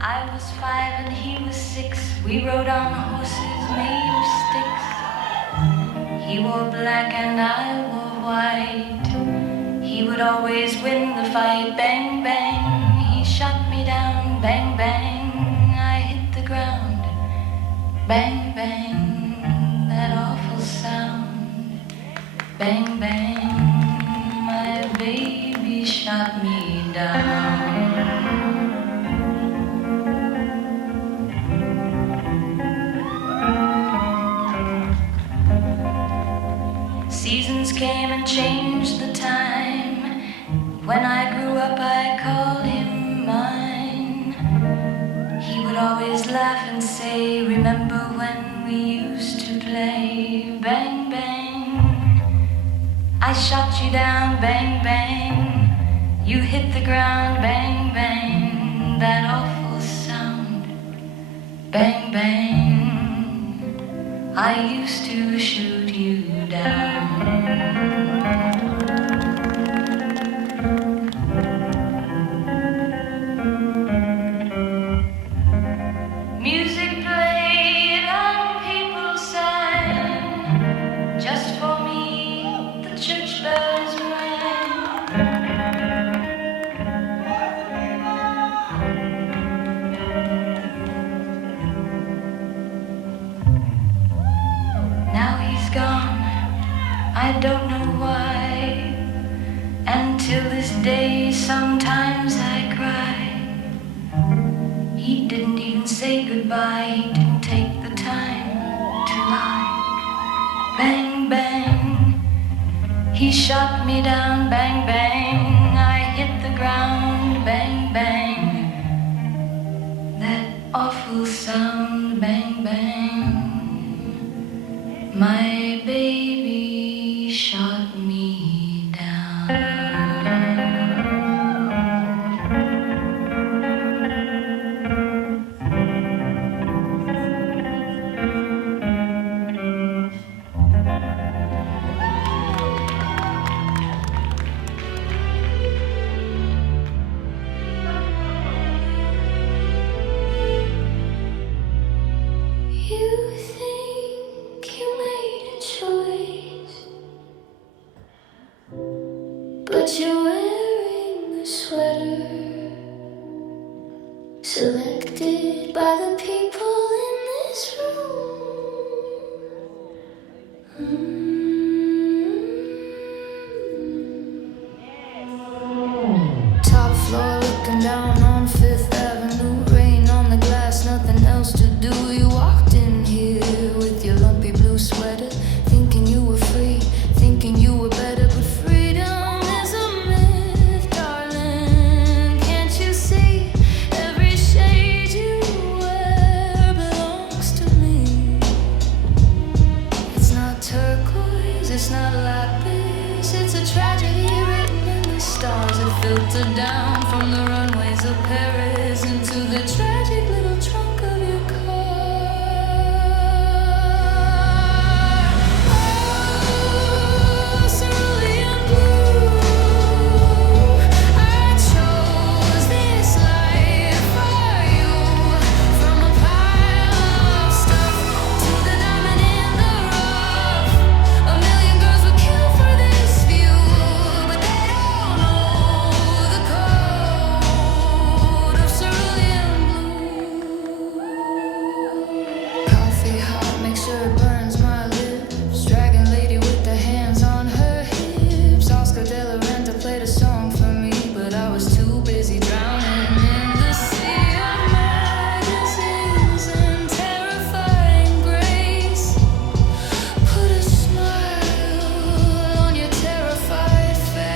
I was 5 and he was 6. We rode on horses made of sticks. He wore black and I wore white. He would always win the fight. Bang, bang, he shot me down. Bang, bang, I hit the ground. Bang, bang, that awful sound. Bang, bang, my baby shot me down. Seasons came and changed the time. When I grew up, I called him mine. He would always laugh and say, remember when we used to play? Bang, bang, I shot you down. Bang, bang, you hit the ground. Bang, bang, that awful sound. Bang, bang, I used to shoot you down. Music played and people sang. Just for me, the church bells rang. Now he's gone, I don't know why. And till this day, sometimes I cry. He didn't even say goodbye, he didn't take the time to lie. Bang, bang, he shot me down. Bang, bang, I hit the ground. Bang, bang, that awful sound. Bang, bang, my baby shot me down. You think you made a choice, But you're wearing a sweater selected by the people in this room. Top floor looking down on Fifth Avenue. Rain on the glass, nothing else to do. You walked in here with your lumpy blue sweater, thinking you were free, thinking you were better. But freedom is a myth, darling. Can't you see? Every shade you wear belongs to me. It's not turquoise, it's not lapis. It's a tragedy written in the stars that filter down from the runways of Paris into the tragic little trunk of your car. Oh, cerulean blue, I chose this life for you. From a pile of stuff to the diamond in the rough. A million girls would kill for this view, but they don't know the code of cerulean blue. Coffee hot, make sure it burns my lips. Dragon lady with the hands on her hips. Oscar de la Renta played a song for me, but I was too busy drowning in the sea of magazines and terrifying grace. Put a smile on your terrified face.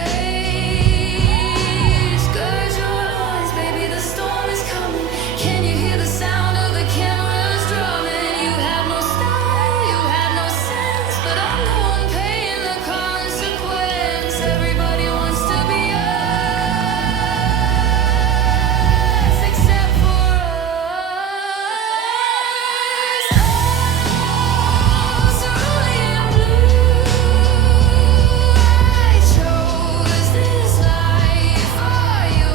Gird your loins, baby, the storm is coming. Can you hear the sound of the cameras drumming? You have no style, you have no sense, but I'm the one paying the consequence. Everybody wants to be us, except for us. Oh, cerulean blue, I chose this life for you.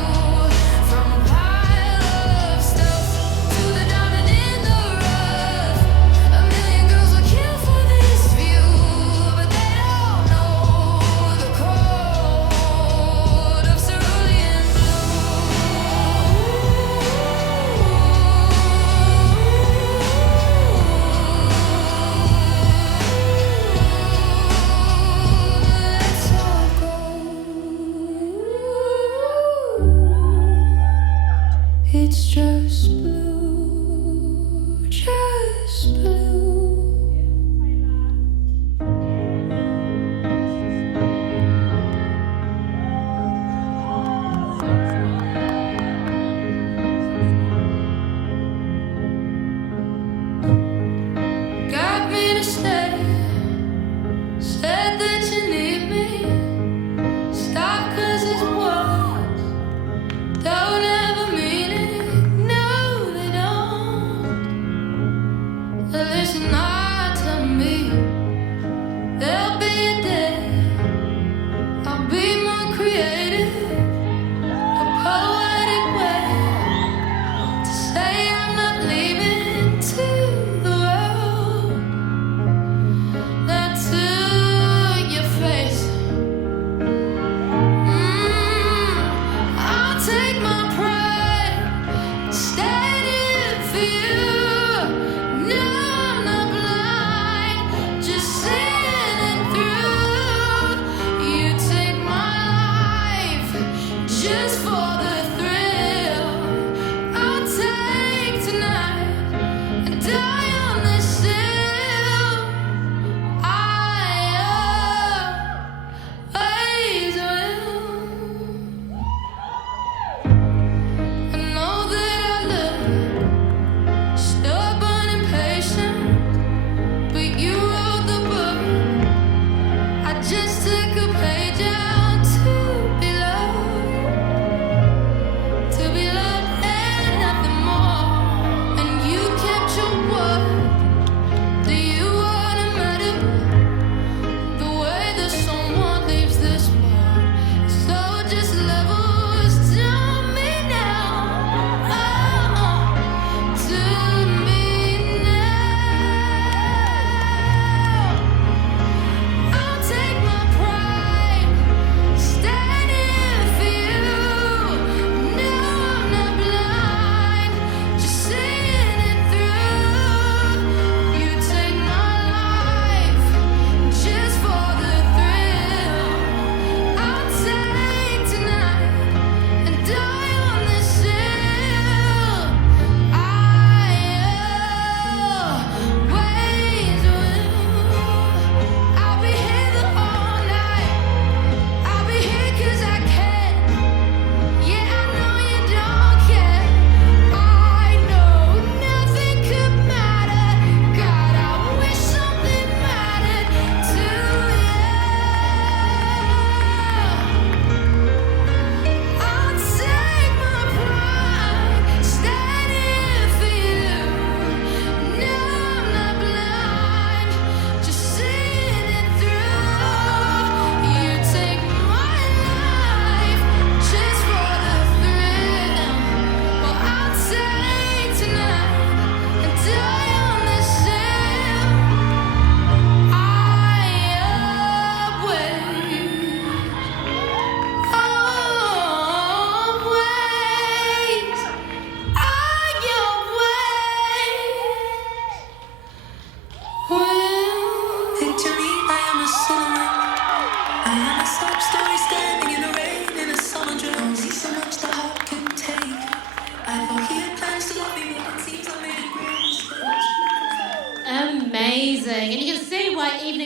From a pile of stuff to the diamond in the rough. A million girls will kill for this view, but they don't know the code of cerulean Let's all go. It's just blue, just blue. Got me to stay, said that you need me. Stop 'cause it's words don't ever mean it. No, they don't. Listen not to me. There'll be a day I'll be more creative, a poetic way to say I'm not leaving to the world. That to your face. I'll take my pride, stand in for you. No, I'm not blind, just seeing it through. You take my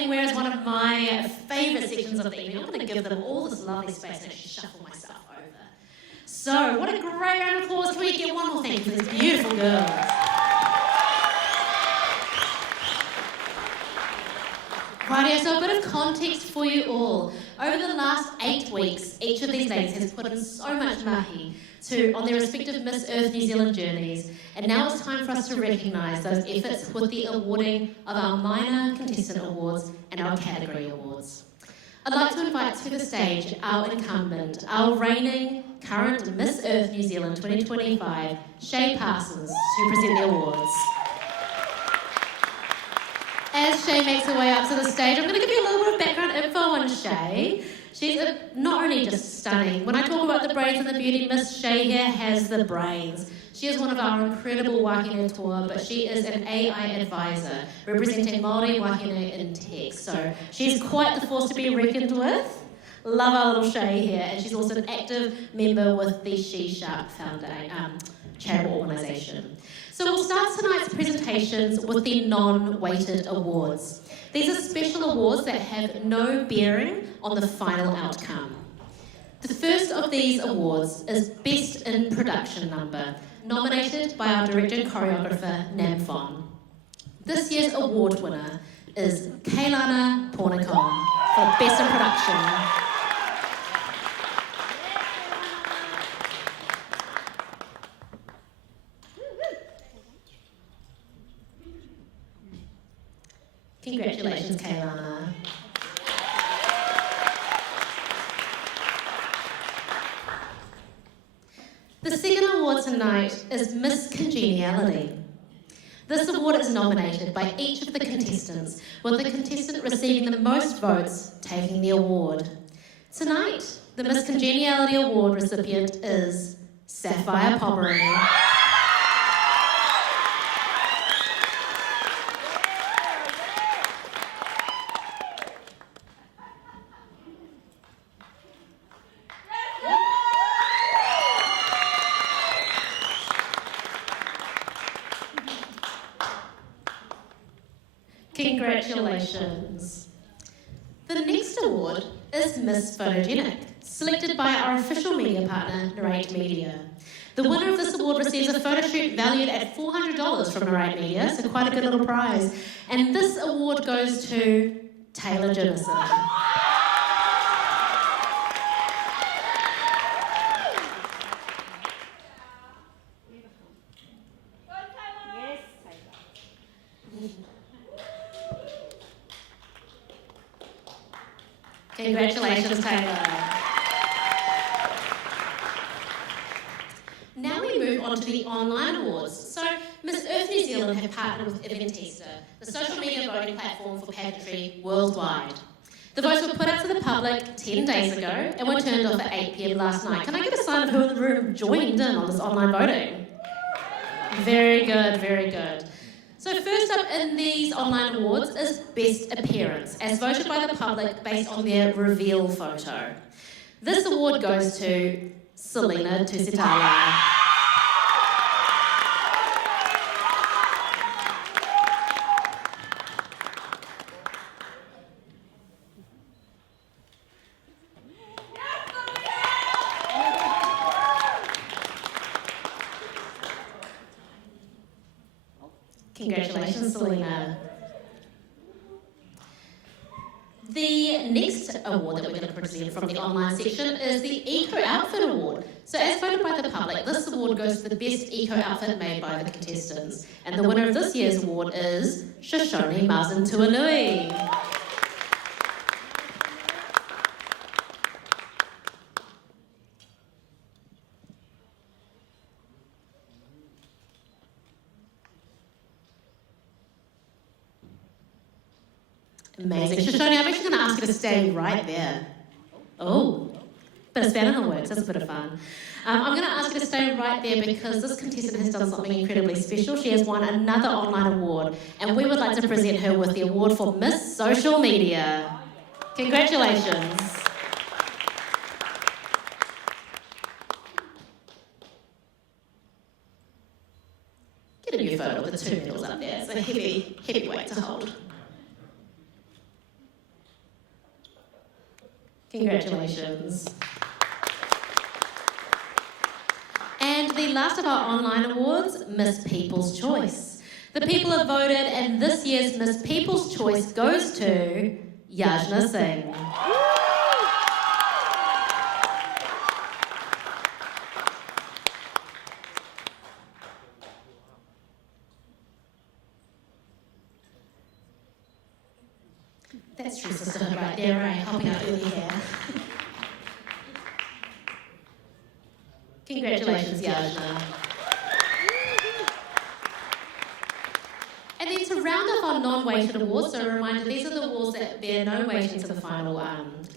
in where is one of my favourite sections of the evening. I'm going to give them all this lovely space and actually shuffle myself over. So, what a great round of applause. Can we get one more thank you for these beautiful girls? Rightio, so a bit of context for you all. Over the last 8 weeks, each of these ladies has put in so much mahi on their respective Miss Earth New Zealand journeys, and now it's time for us to recognise those efforts with the awarding of our minor contestant awards and our category awards. I'd like to invite to the stage our incumbent, our reigning current Miss Earth New Zealand 2025, Shay Parsons, to present the awards. As Shay makes her way up to the stage, I'm going to give you a little bit of background info on Shay. She's not only just stunning. When I talk about the brains and the beauty, Miss Shay here has the brains. She is one of our incredible wahine tour, but she is an AI advisor representing Māori wahine in tech. So she's quite the force to be reckoned with. Love our little Shay here, and she's also an active member with the She Sharp Foundation charitable organisation. So we'll start tonight's presentations with the non-weighted awards. These are special awards that have no bearing on the final outcome. The first of these awards is Best in Production Number, nominated by our director and choreographer, Nam Fon. This year's award winner is Kailana Pornicom for Best in Production. Congratulations, Kailana. The second award tonight is Miss Congeniality. This award is nominated by each of the contestants, with the contestant receiving the most votes taking the award. Tonight, the Miss Congeniality Award recipient is Sapphire Pomeroy. Congratulations. The next award is Miss Photogenic, selected by our official media partner, Narrate Media. The winner of this award receives a photo shoot valued at $400 from Narrate Media, so quite a good little prize. And this award goes to Taylor Jimison. Congratulations, Taylor. Now we move on to the online awards. So, Miss Earth New Zealand have partnered with Eventista, the social media voting platform for pageantry worldwide. The votes were put out to the public 10 days ago and were turned off at 8 p.m. last night. Can I get a sign of who in the room joined in on this online voting? Very good, very good. So first up in these online awards is Best Appearance, as voted by the public based on their reveal photo. This award goes to Selena Tusitala. Congratulations, Selena. The next award that we're going to present from the online section is the Eco Outfit Award. So as voted by the public, this award goes to the best eco outfit made by the contestants. And the winner of this year's award is Shoshone Mazen Tuanui. Amazing. Shoshone, I'm actually going to ask you to stay right there. Oh, bit of span in the works. That's a bit of fun. I'm going to ask you to stay right there because this contestant has done something incredibly special. She has won another online award, and we would like to present her with the award for Miss Social Media. Congratulations. Get a new photo with the 2 medals up there. It's a heavy weight to hold. Congratulations. And the last of our online awards, Miss People's Choice. The people have voted, and this year's Miss People's Choice goes to Yajna Singh. That's true, sisterhood right there, right? Helping out early here. Congratulations, Yajna. And then to round off our non-weighted awards, so a reminder, these are the awards that bear no weighting to the final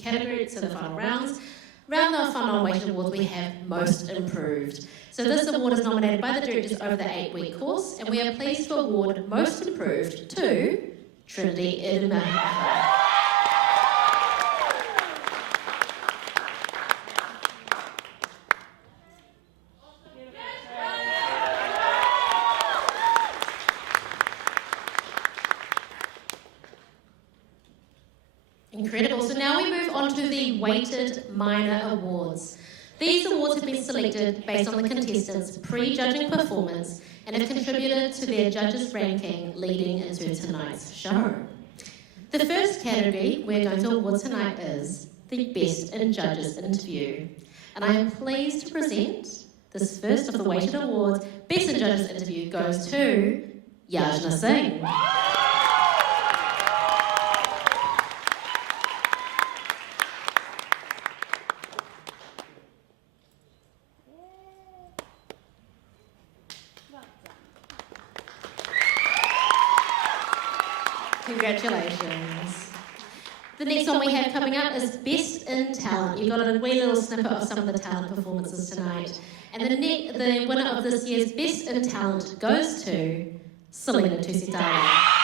category, to the final rounds. Round off our non-weighted awards, we have Most Improved. So this award is nominated by the directors over the 8-week course, and we are pleased to award Most Improved to Trinity Edema. Incredible. So now we move on to the weighted minor awards. These awards have been selected based on the contestants' pre-judging performance and have contributed to their judges' ranking leading into tonight's show. The first category we're going to award tonight is the Best in Judges Interview. And I am pleased to present this first of the weighted awards. Best in Judges Interview goes to Yajna Singh. Congratulations. The next one we have coming up is Best in Talent. You've got a wee little snippet of some of the talent performances tonight. And the winner of this year's Best in Talent goes to Selena Tusitala.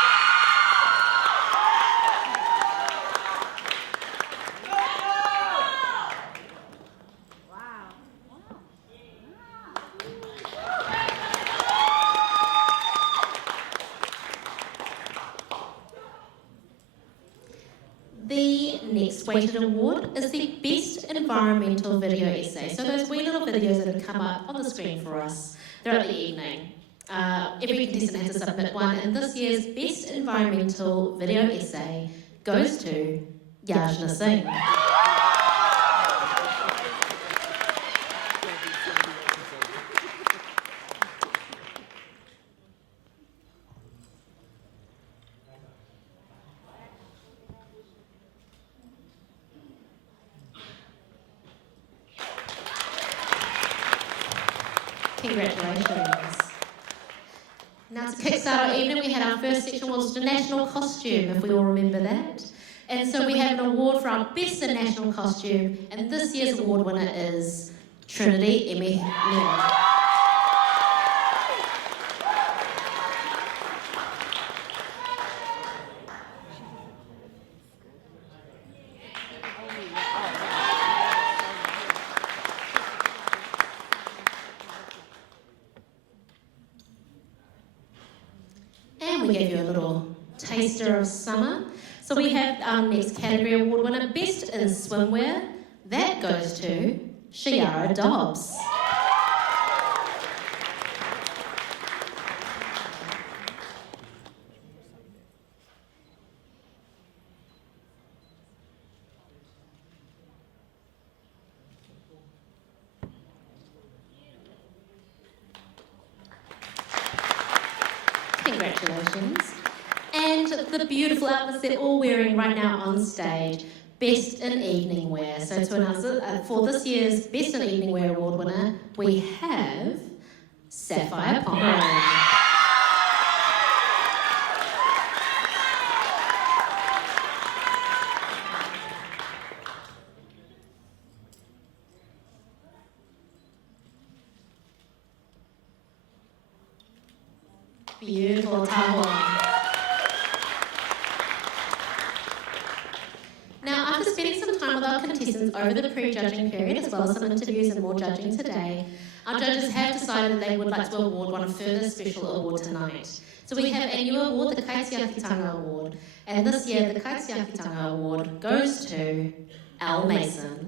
The next weighted award is the Best Environmental Video Essay. So those wee little videos that have come up on the screen for us throughout the evening. Every contestant has to submit one, and this year's Best Environmental Video Essay goes to Yajna Singh. Congratulations. Now to kickstart our evening, we had our first section was the national costume, if we all remember that. And so we have an award for our best in national costume, and this year's award winner is Trinity Emmy. We gave you a little taster of summer. So we have our next category award winner, Best in Swimwear. That goes to Shiara Dobbs. Congratulations. And the beautiful outfits they're all wearing right now on stage, Best in Evening Wear. So to announce it, for this year's Best in Evening Wear award winner, we have Sapphire Pomeroy. Beautiful taho. Now, after spending some time with our contestants over the pre-judging period, as well as some interviews and more judging today, our judges have decided they would like to award one further special award tonight. So we have a new award, the Kaitiakitanga Award, and this year the Kaitiakitanga Award goes to Al Mason.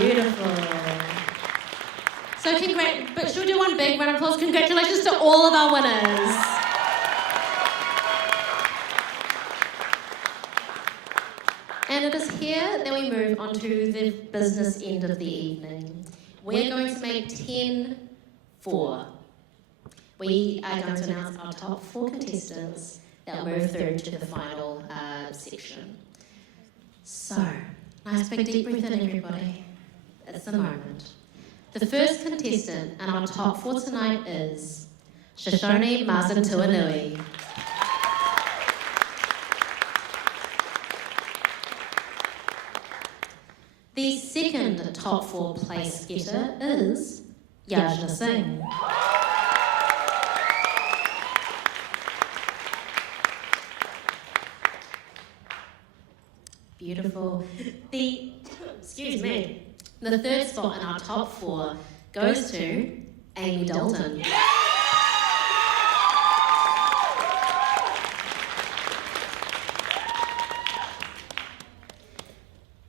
Beautiful. So but should we do one big round of applause? Congratulations to all of our winners. And it is here that we move on to the business end of the evening. We're going to make 10-4. We are going to announce our top 4 contestants that will move through to the final section. So, nice big deep breath in, everybody. It's the moment. The first contestant in our top 4 tonight is Shoshone Mazantuanui. The second top 4 place getter is Yajna Singh. Beautiful. Excuse me. The third spot in our top 4 goes to Amy Dalton.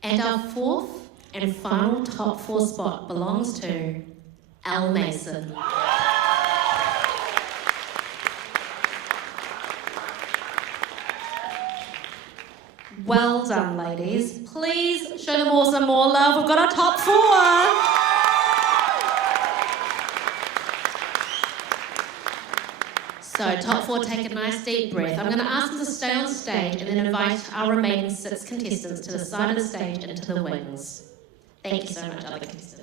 And our fourth and final top 4 spot belongs to Al Mason. Well done, ladies. Please show them all some more love. We've got our top 4. So, top 4, take a nice deep breath. I'm going to ask them to stay on stage and then invite our remaining 6 contestants to the side of the stage and into the wings. Thank you so much, other contestants.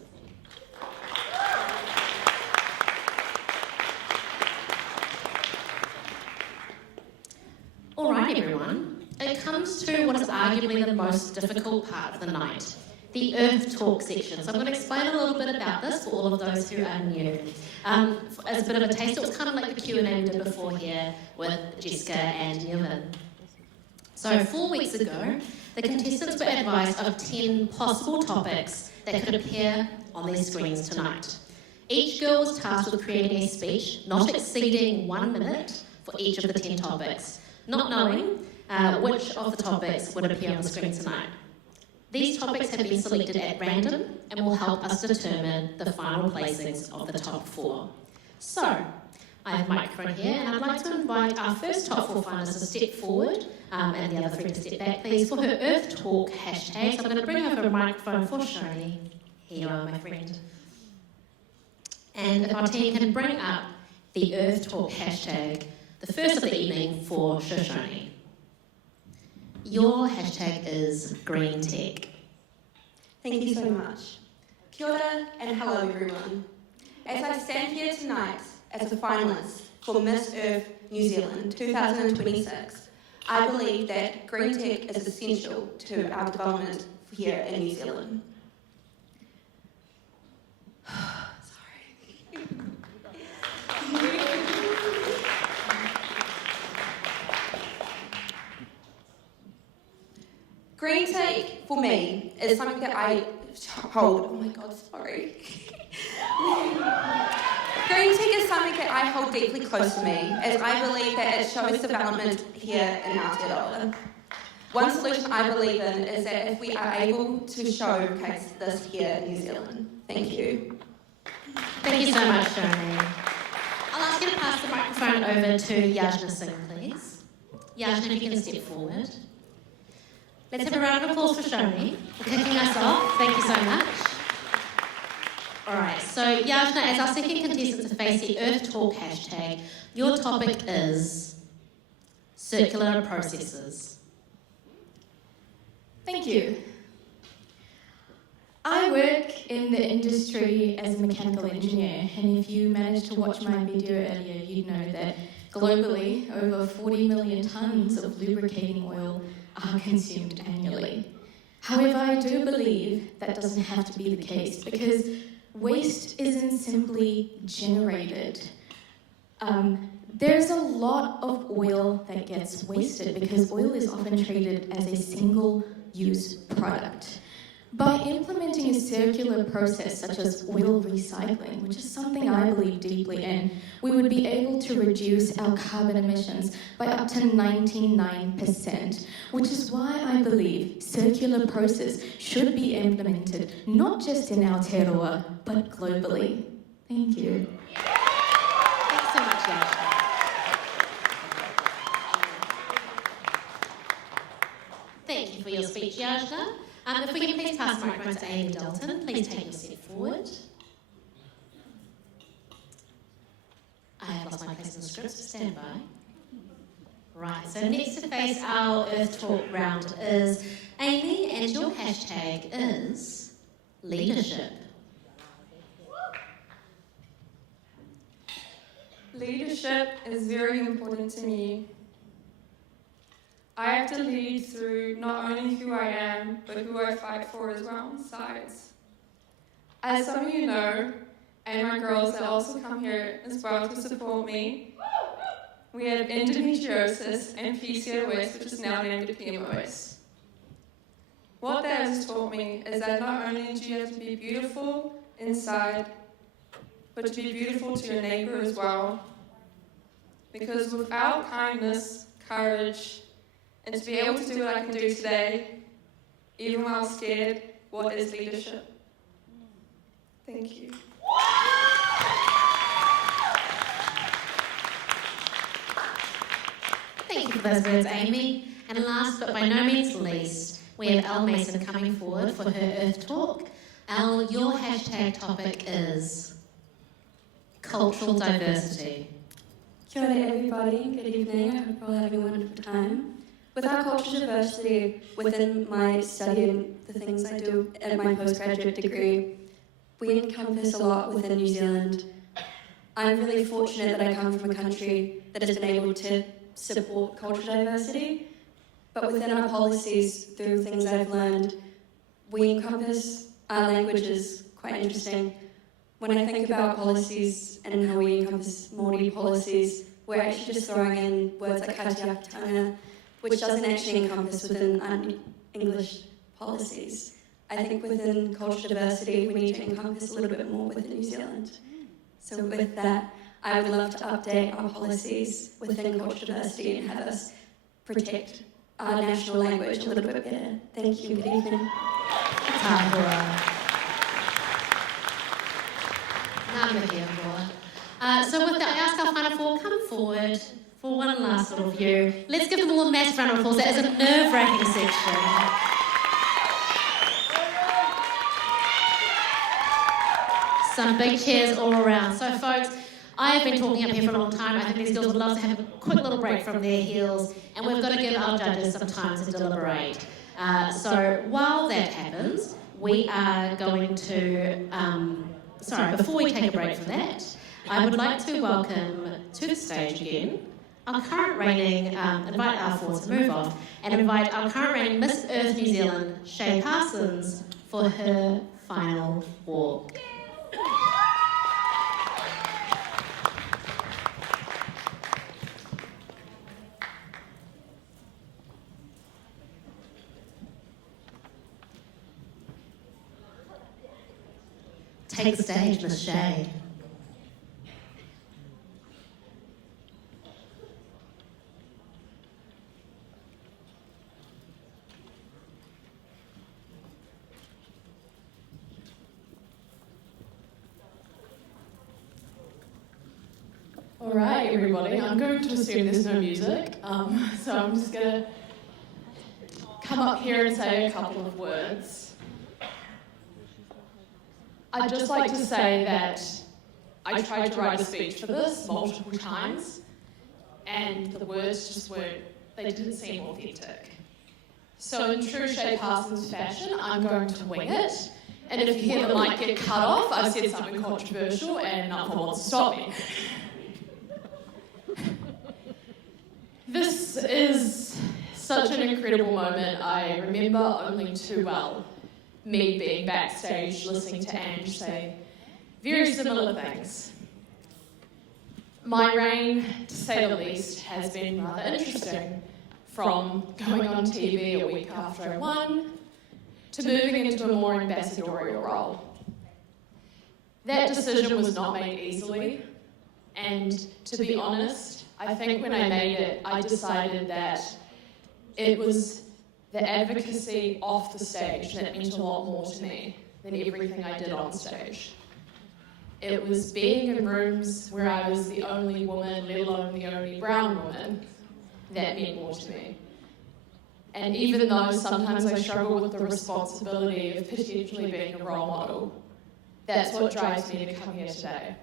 All right, everyone. It comes to what is arguably the most difficult part of the night, the Earth Talk section. So I'm going to explain a little bit about this for all of those who are new. As a bit of a taste, it was kind of like the Q&A we did before here with Jessica and Nevin. So 4 weeks ago, the contestants were advised of 10 possible topics that could appear on their screens tonight. Each girl was tasked with creating a speech not exceeding 1 minute for each of the 10 topics, not knowing which of the topics would appear on the screen tonight. These topics have been selected at random and will help us determine the final placings of the top 4. So, I have a microphone here and I'd like to invite our first top 4 finalists to step forward and the other 3 to step back, please, for her Earth Talk hashtag. So I'm going to bring over a microphone for Shoni. Here you are, my friend. And if our team can bring up the Earth Talk hashtag, the first of the evening for Shoshone. Your hashtag is Green Tech. Thank you so much. Kia ora and hello everyone. As I stand here tonight as a finalist for Miss Earth New Zealand 2026, I believe that green tech is essential to our development here in New Zealand. Green tech, for me, is something that I hold... Oh my God, sorry. Green tech is something that I hold deeply close to me, as I believe that it shows development here in Aotearoa. One solution I believe in is that if we are able to showcase this here in New Zealand. Thank you. Thank you so much, Shoni. I'll ask you to pass the microphone over to Yajna Singh, please. Yajna, if you can step forward. Let's have a round of applause for Shoni for kicking us off. Thank you so much. All right, so Yajna, as our second contestant to face the Earth Talk hashtag, your topic is circular processes. Thank you. I work in the industry as a mechanical engineer, and if you managed to watch my video earlier, you'd know that globally, over 40 million tonnes of lubricating oil are consumed annually. However, I do believe that doesn't have to be the case, because waste isn't simply generated. There's a lot of oil that gets wasted because oil is often treated as a single use product. By implementing a circular process such as oil recycling, which is something I believe deeply in, we would be able to reduce our carbon emissions by up to 99%, which is why I believe circular process should be implemented not just in Aotearoa, but globally. Thank you. Thanks so much, Yashna. Thank you for your speech, Yashna. If we can please pass the microphone to Amy Dalton, please take your seat forward. I have lost my place in the script, so stand by. Right, so next to face our Earth Talk round is Amy, and your hashtag is leadership. Leadership is very important to me. I have to lead through not only who I am, but who I fight for as well on sides. As some of you know, and my girls that also come here as well to support me, we have endometriosis and PCOS, which is now named PMOS. What that has taught me is that not only do you have to be beautiful inside, but to be beautiful to your neighbour as well. Because without kindness, courage, and to be able to do what I can do today, even while scared, what is leadership? Thank you. Thank you for those words, Amy. And last but by no means least, we have Elle Mason coming forward for her Earth Talk. Elle, your hashtag topic is cultural diversity. Kia ora everybody, good evening, I hope you're all having a wonderful time. With our cultural diversity within my study and the things I do at my postgraduate degree, we encompass a lot within New Zealand. I'm really fortunate that I come from a country that has been able to support cultural diversity, but within our policies, through things I've learned, we encompass our languages, quite interesting. When I think about policies and how we encompass Māori policies, we're actually just throwing in words like katiakitanga, which doesn't actually encompass within English policies. I think within cultural diversity, we need to encompass a little bit more within New Zealand. So with that, I would love to update our policies within cultural diversity and have us protect our national language a little bit better. Thank you, good evening. So with that, I ask our final four, come forward for one last little view. Let's give them all a massive round of applause. That is a nerve-wracking section. Some big cheers all around. So folks, I have been talking up here for a long time. I think these girls would love to have a quick little break from their heels, and we've got to give our judges some time to deliberate. So while that happens, we are going to, before we take a break from that, I would like to welcome to the stage again our current reigning, invite our four to move off, and invite our current reigning Miss Earth New Zealand, Shay Parsons, for her final walk. Take the stage, Miss Shay. All right, everybody, I'm going to assume there's no music, so I'm just going to come up here and say a couple of words. I'd just like to say that I tried to write a speech for this multiple times, and the words just they didn't seem authentic. So in true Shay Parsons fashion, I'm going to wing it, and if you hear the mic get cut off, I've said something controversial and nothing wants to stop me. This is such an incredible moment. I remember only too well me being backstage listening to Ange say very similar things. My reign, to say the least, has been rather interesting. from going on TV a week after I won to moving into a more ambassadorial role. That decision was not made easily, and to be honest, I think when I made it, I decided that it was the advocacy off the stage that meant a lot more to me than everything I did on stage. It was being in rooms where I was the only woman, let alone the only brown woman, that meant more to me. And even though sometimes I struggle with the responsibility of potentially being a role model, that's what drives me to come here today.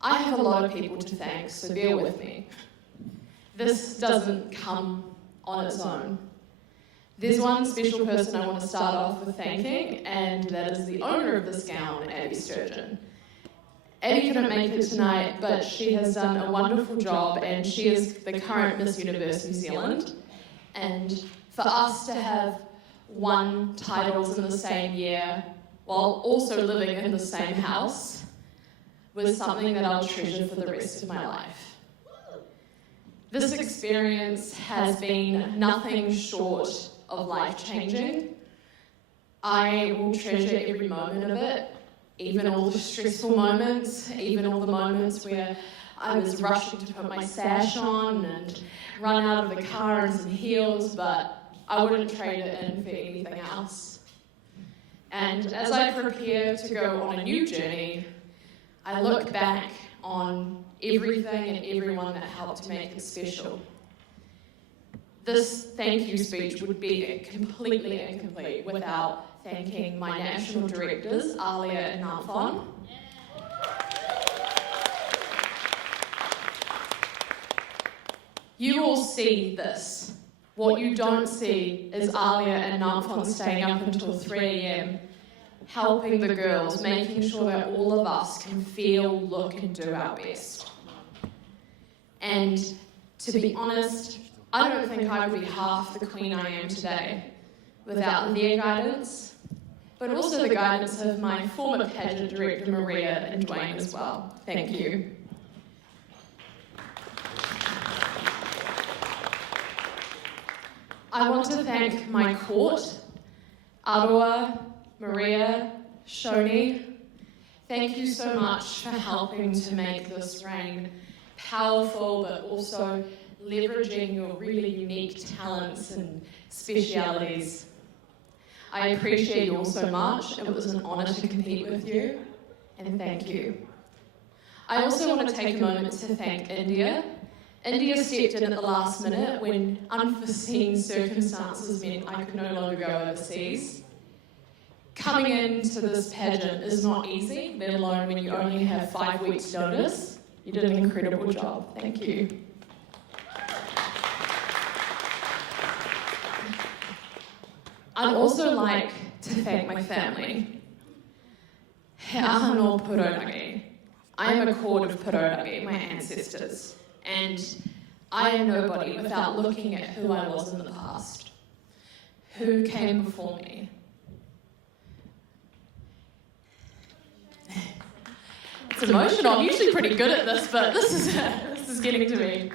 I have a lot of people to thank, so bear with me. This doesn't come on its own. There's one special person I want to start off with thanking, and that is the owner of this gown, Abby Sturgeon. Abby couldn't make it tonight, but she has done a wonderful job, and she is the current Miss Universe New Zealand. And for us to have won titles in the same year, while also living in the same house, was something that I'll treasure for the rest of my life. This experience has been nothing short of life-changing. I will treasure every moment of it, even all the stressful moments, even all the moments where I was rushing to put my sash on and run out of the car in some heels, but I wouldn't trade it in for anything else. And as I prepare to go on a new journey, I look back on everything and everyone that helped make it special. This thank you speech would be completely incomplete without thanking my national directors, Alia and Namfon. You all see this. What you don't see is Alia and Namfon staying up until 3 a.m, helping the girls, making sure that all of us can feel, look, and do our best. And to be honest, I don't think I would be half the queen I am today without their guidance, but also the guidance of my former pageant director, Maria, and Dwayne as well. Thank you. I want to thank my court, Aroa, Maria, Shoni. Thank you so much for helping to make this reign powerful, but also leveraging your really unique talents and specialities. I appreciate you all so much. It was an honour to compete with you, and thank you. I also want to take a moment to thank India. India stepped in at the last minute when unforeseen circumstances meant I could no longer go overseas. Coming into this pageant is not easy, let alone when you only have 5 weeks' notice. You did an incredible job. Thank you. I'd also like to thank my family. He aha no Puronagi. I am a cord of Puronagi, my ancestors, and I am nobody without looking at who I was in the past, who came before me. It's emotional. I'm usually pretty good at this, but this is getting to me.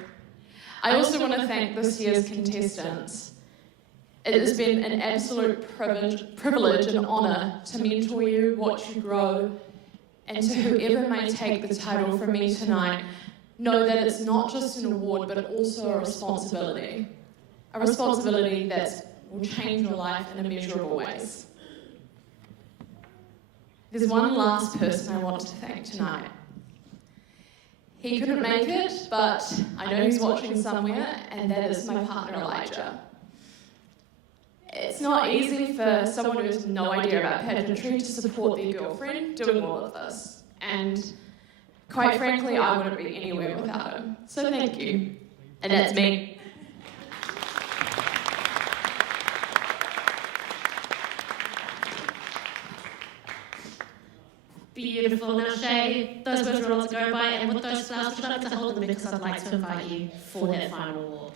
I also want to thank this year's contestants. It has been an absolute privilege and honour to mentor you, watch you grow, and to whoever may take the title from me tonight, know that it's not just an award, but also a responsibility. A responsibility that will change your life in immeasurable ways. There's one last person I want to thank tonight. He couldn't make it, but I know he's watching somewhere, and that is my partner, Elijah. It's not easy for someone who has no idea about pageantry to support their girlfriend doing all of this. And quite frankly, I wouldn't be anywhere without him. So thank you. And that's me. Beautiful. Now, Shay, those words were all to go by, and with those flowers, would you like to hold them because I'd like to invite you for that final walk.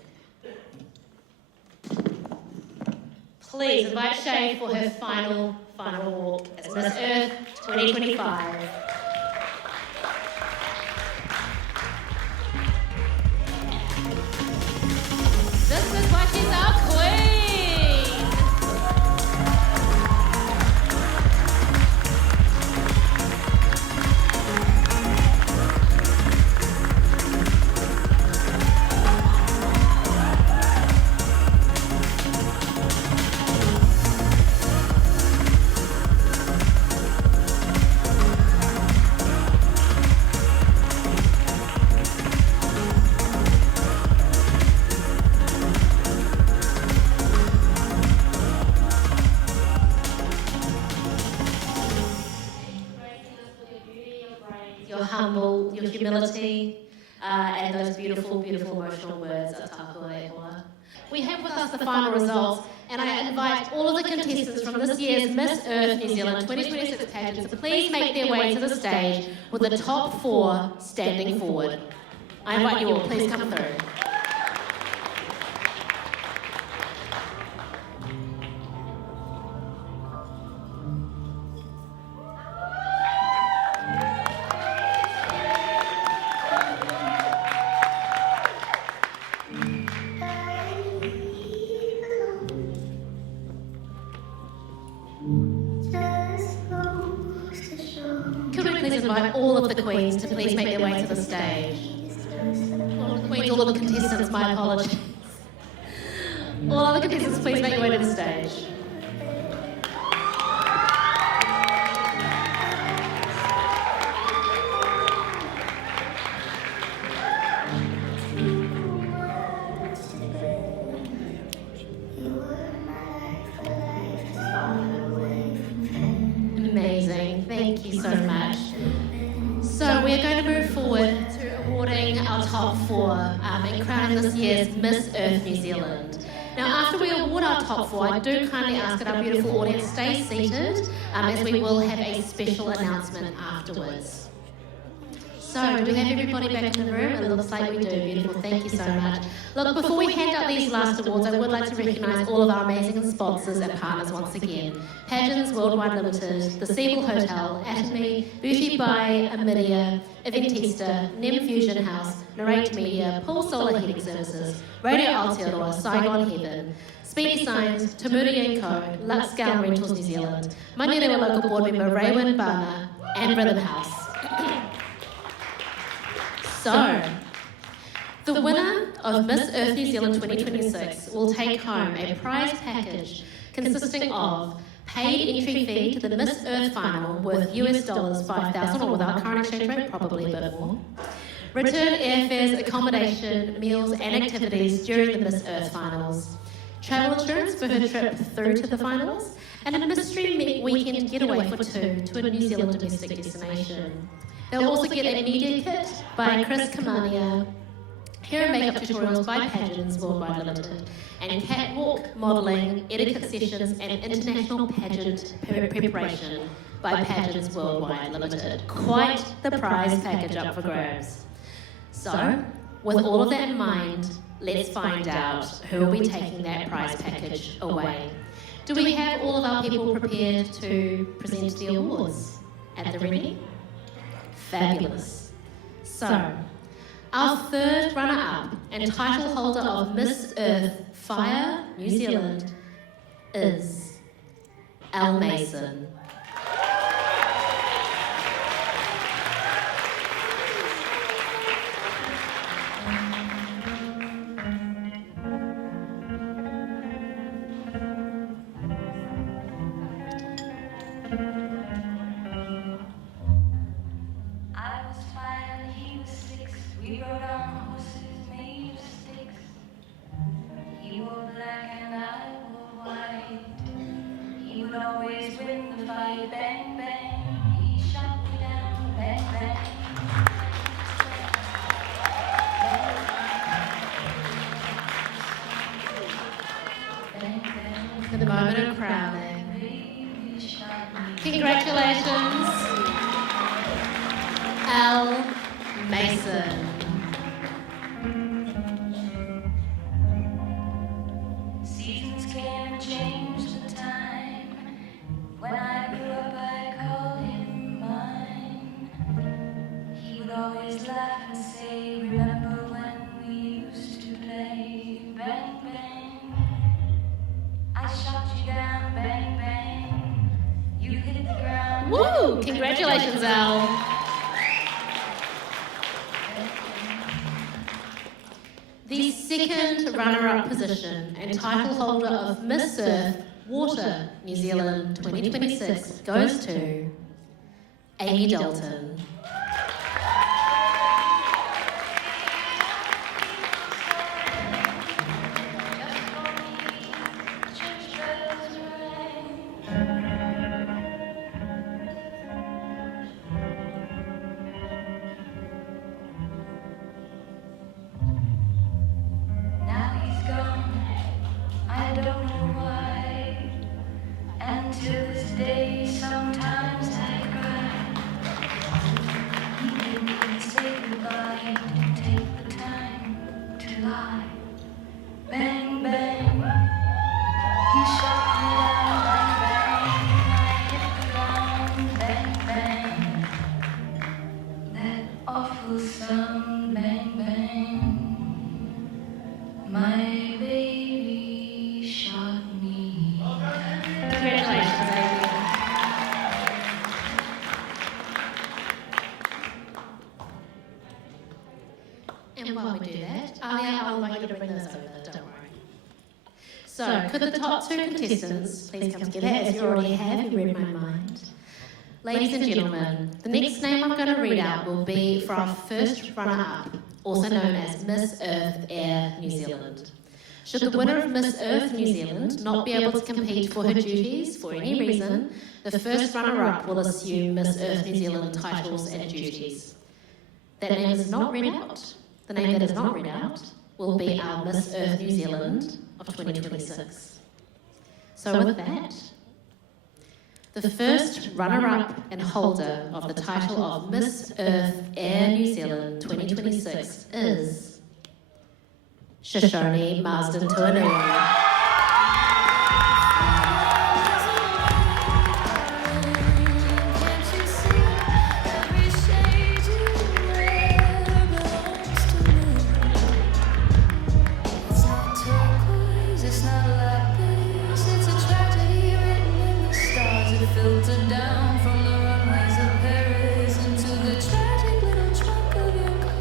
Please invite Shay for her final walk as Miss Earth 2025. She's our queen. Your humble, your humility, and those beautiful, beautiful emotional words of Tākua e Hoa. We have with us the final results, and I invite all of the contestants from this year's Miss Earth New Zealand 2026 pageant to please make their way to the stage with the top 4 standing forward. I invite you all, please come through. Could we please invite all of the queens to please make their way to the stage? All of the queens, all of the contestants, my apologies. All other contestants, please make your way to the stage. Amazing, thank you so much. So we're going to move forward to awarding our top 4 and crowning this year's Miss Earth New Zealand. Now after we award our top 4, I do kindly ask that our beautiful audience stay seated as we will have a special announcement afterwards. So, do we have everybody back in the room? It looks like we do. Beautiful, thank you so much. Look, before we hand out these last awards, I would like to recognise all of our amazing sponsors and partners once again. Pageants Worldwide Limited, the Seagull Hotel, Atomy, Beauty by Amidia, Eventista, Nem Fusion House, Narrate Media, Paul Solar Heating Services, Radio Aotearoa, Saigon Heaven, Speedy Signs, Tamuri & Co, Lux Gown Rentals New Zealand, Manurewa Local Board Member Raywin Barner, and Rhythm House. So, the winner of Miss Earth New Zealand 2026 will take home a prize package consisting of paid entry fee to the Miss Earth final worth US dollars 5,000, or with our current exchange rate, probably a bit more. Return airfares, accommodation, meals and activities during the Miss Earth finals. Travel insurance for her trip through to the finals, and a mystery weekend getaway for 2 to a New Zealand domestic destination. They'll also get a media kit by Chris Kamania, hair and makeup tutorials by Pageants Worldwide Limited, and catwalk, modelling, etiquette sessions and international pageant preparation by Pageants Worldwide Limited. Quite the prize package up for grabs. So, with all of that in mind, let's find out who will be taking that prize package away. Do we have all of our people prepared to present the awards at the ready? Fabulous. So, our third runner-up and title holder of Miss Earth Fire New Zealand is Elle Mason. We rode on horses made of sticks. He wore black and I wore white. He would always win the fight. Bang, bang. He shot me down. Bang, bang. The moment of crowning. Congratulations, Elle Mason. Seasons came and changed the time. When I grew up, I called him mine. He would always laugh and say, remember when we used to play? Bang, bang. Woo! Congratulations, Al. The second runner-up position and title holder of Miss Surf Water New Zealand 2026 goes to Amy Dalton. Now he's gone, I don't know why. And to this day, sometimes I cry. He didn't say goodbye, he didn't take the time to lie. Bang, bang, he shot me down, bang, bang. I hit the ground, bang, bang. That awful sound, bang, bang. My baby shot me. Congratulations, Amy. And while we do that, I'll like you to bring those over, don't worry. So, could the top two contestants please come together, as you already have, you read my mind. Ladies and gentlemen, the next name I'm going to read out will be for our first runner-up, also known as Miss Earth Air New Zealand. Should the winner of Miss Earth New Zealand not be able to compete for her duties for any reason, the first runner-up will assume Miss Earth New Zealand titles and duties. That name is not read out. The name that is not read out will be our Miss Earth New Zealand of 2026. So with that, the first runner-up and holder of the title of Miss Earth Air New Zealand 2026 is Shoshone Marsden Tuanui. Filtered down from the runways of Paris into the tragic little trunk of your car.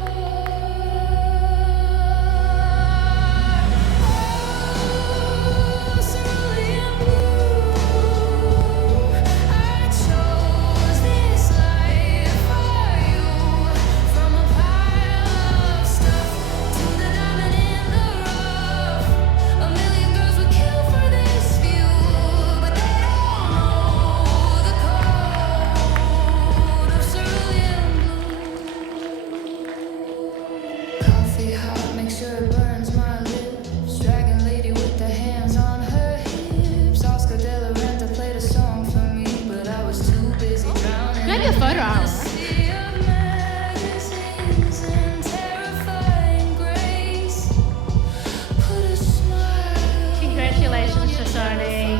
Oh, cerulean blue. I chose this life for you. From a pile of stuff to the diamond in the rough. A million girls would kill for this view, but they don't know the code of cerulean blue. Coffee hot, make sure it burns my lips. Dragon lady with the hands on her hips. Oscar de la Renta played a song for me, but I was too busy drowning. Maybe a photo hour. in the sea of magazines and terrifying grace. Put a smile. Congratulations, Shoshone.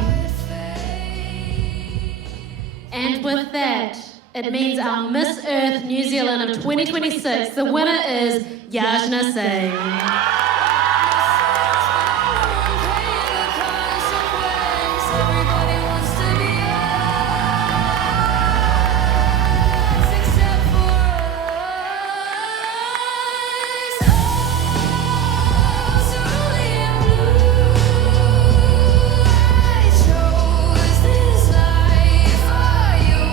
And with that, it means our Miss Earth New Zealand of 2026, the winner is Yajna Singh. Everybody wants to be us, except for us. Oh, cerulean blue. I chose this life for you.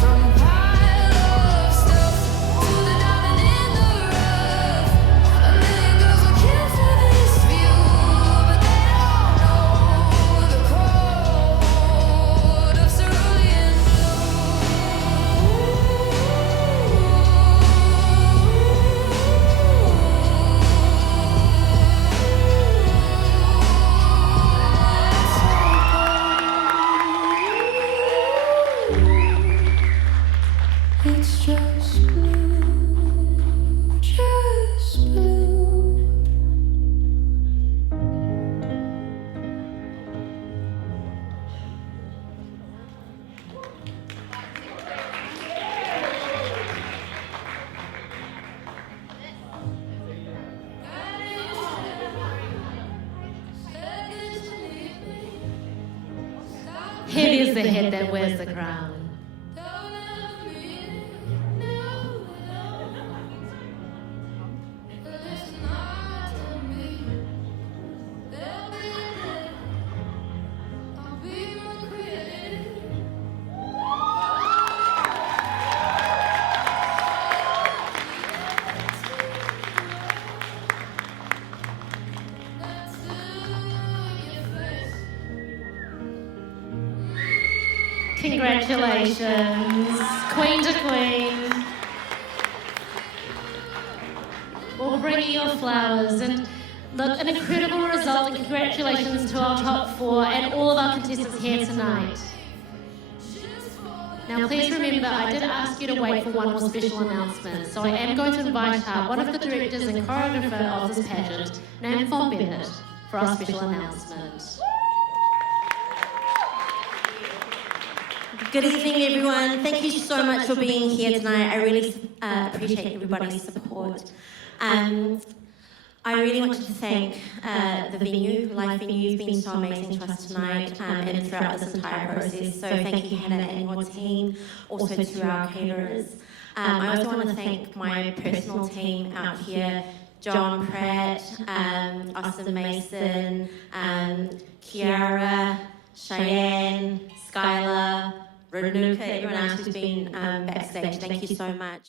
From a pile of stuff to the diamond in the rough. A million girls will kill for this view, but they don't know the code of cerulean blue. It's just blue, just blue. Heavy is the head that wears the crown. Congratulations, Queen to Queen. We'll bring you your flowers and look, an incredible result and congratulations to our top 4 and all of our contestants here tonight. Now please remember I did ask you to wait for one more special announcement, so I am going to invite up one of the directors and choreographer of this pageant, named Von Bennett, for our special announcement. Good evening, everyone. Thank you so much for being here tonight. I really appreciate everybody's support. I really wanted to thank the venue, Live Venue, has been so amazing to us tonight and throughout this entire process. So thank you, Hannah and your team, also to our caterers. I also want to thank my personal team out here, John Pratt, Austin Mason, Kiara, Cheyenne, Skylar, Renuka, everyone else who's been backstage. Thank you so much.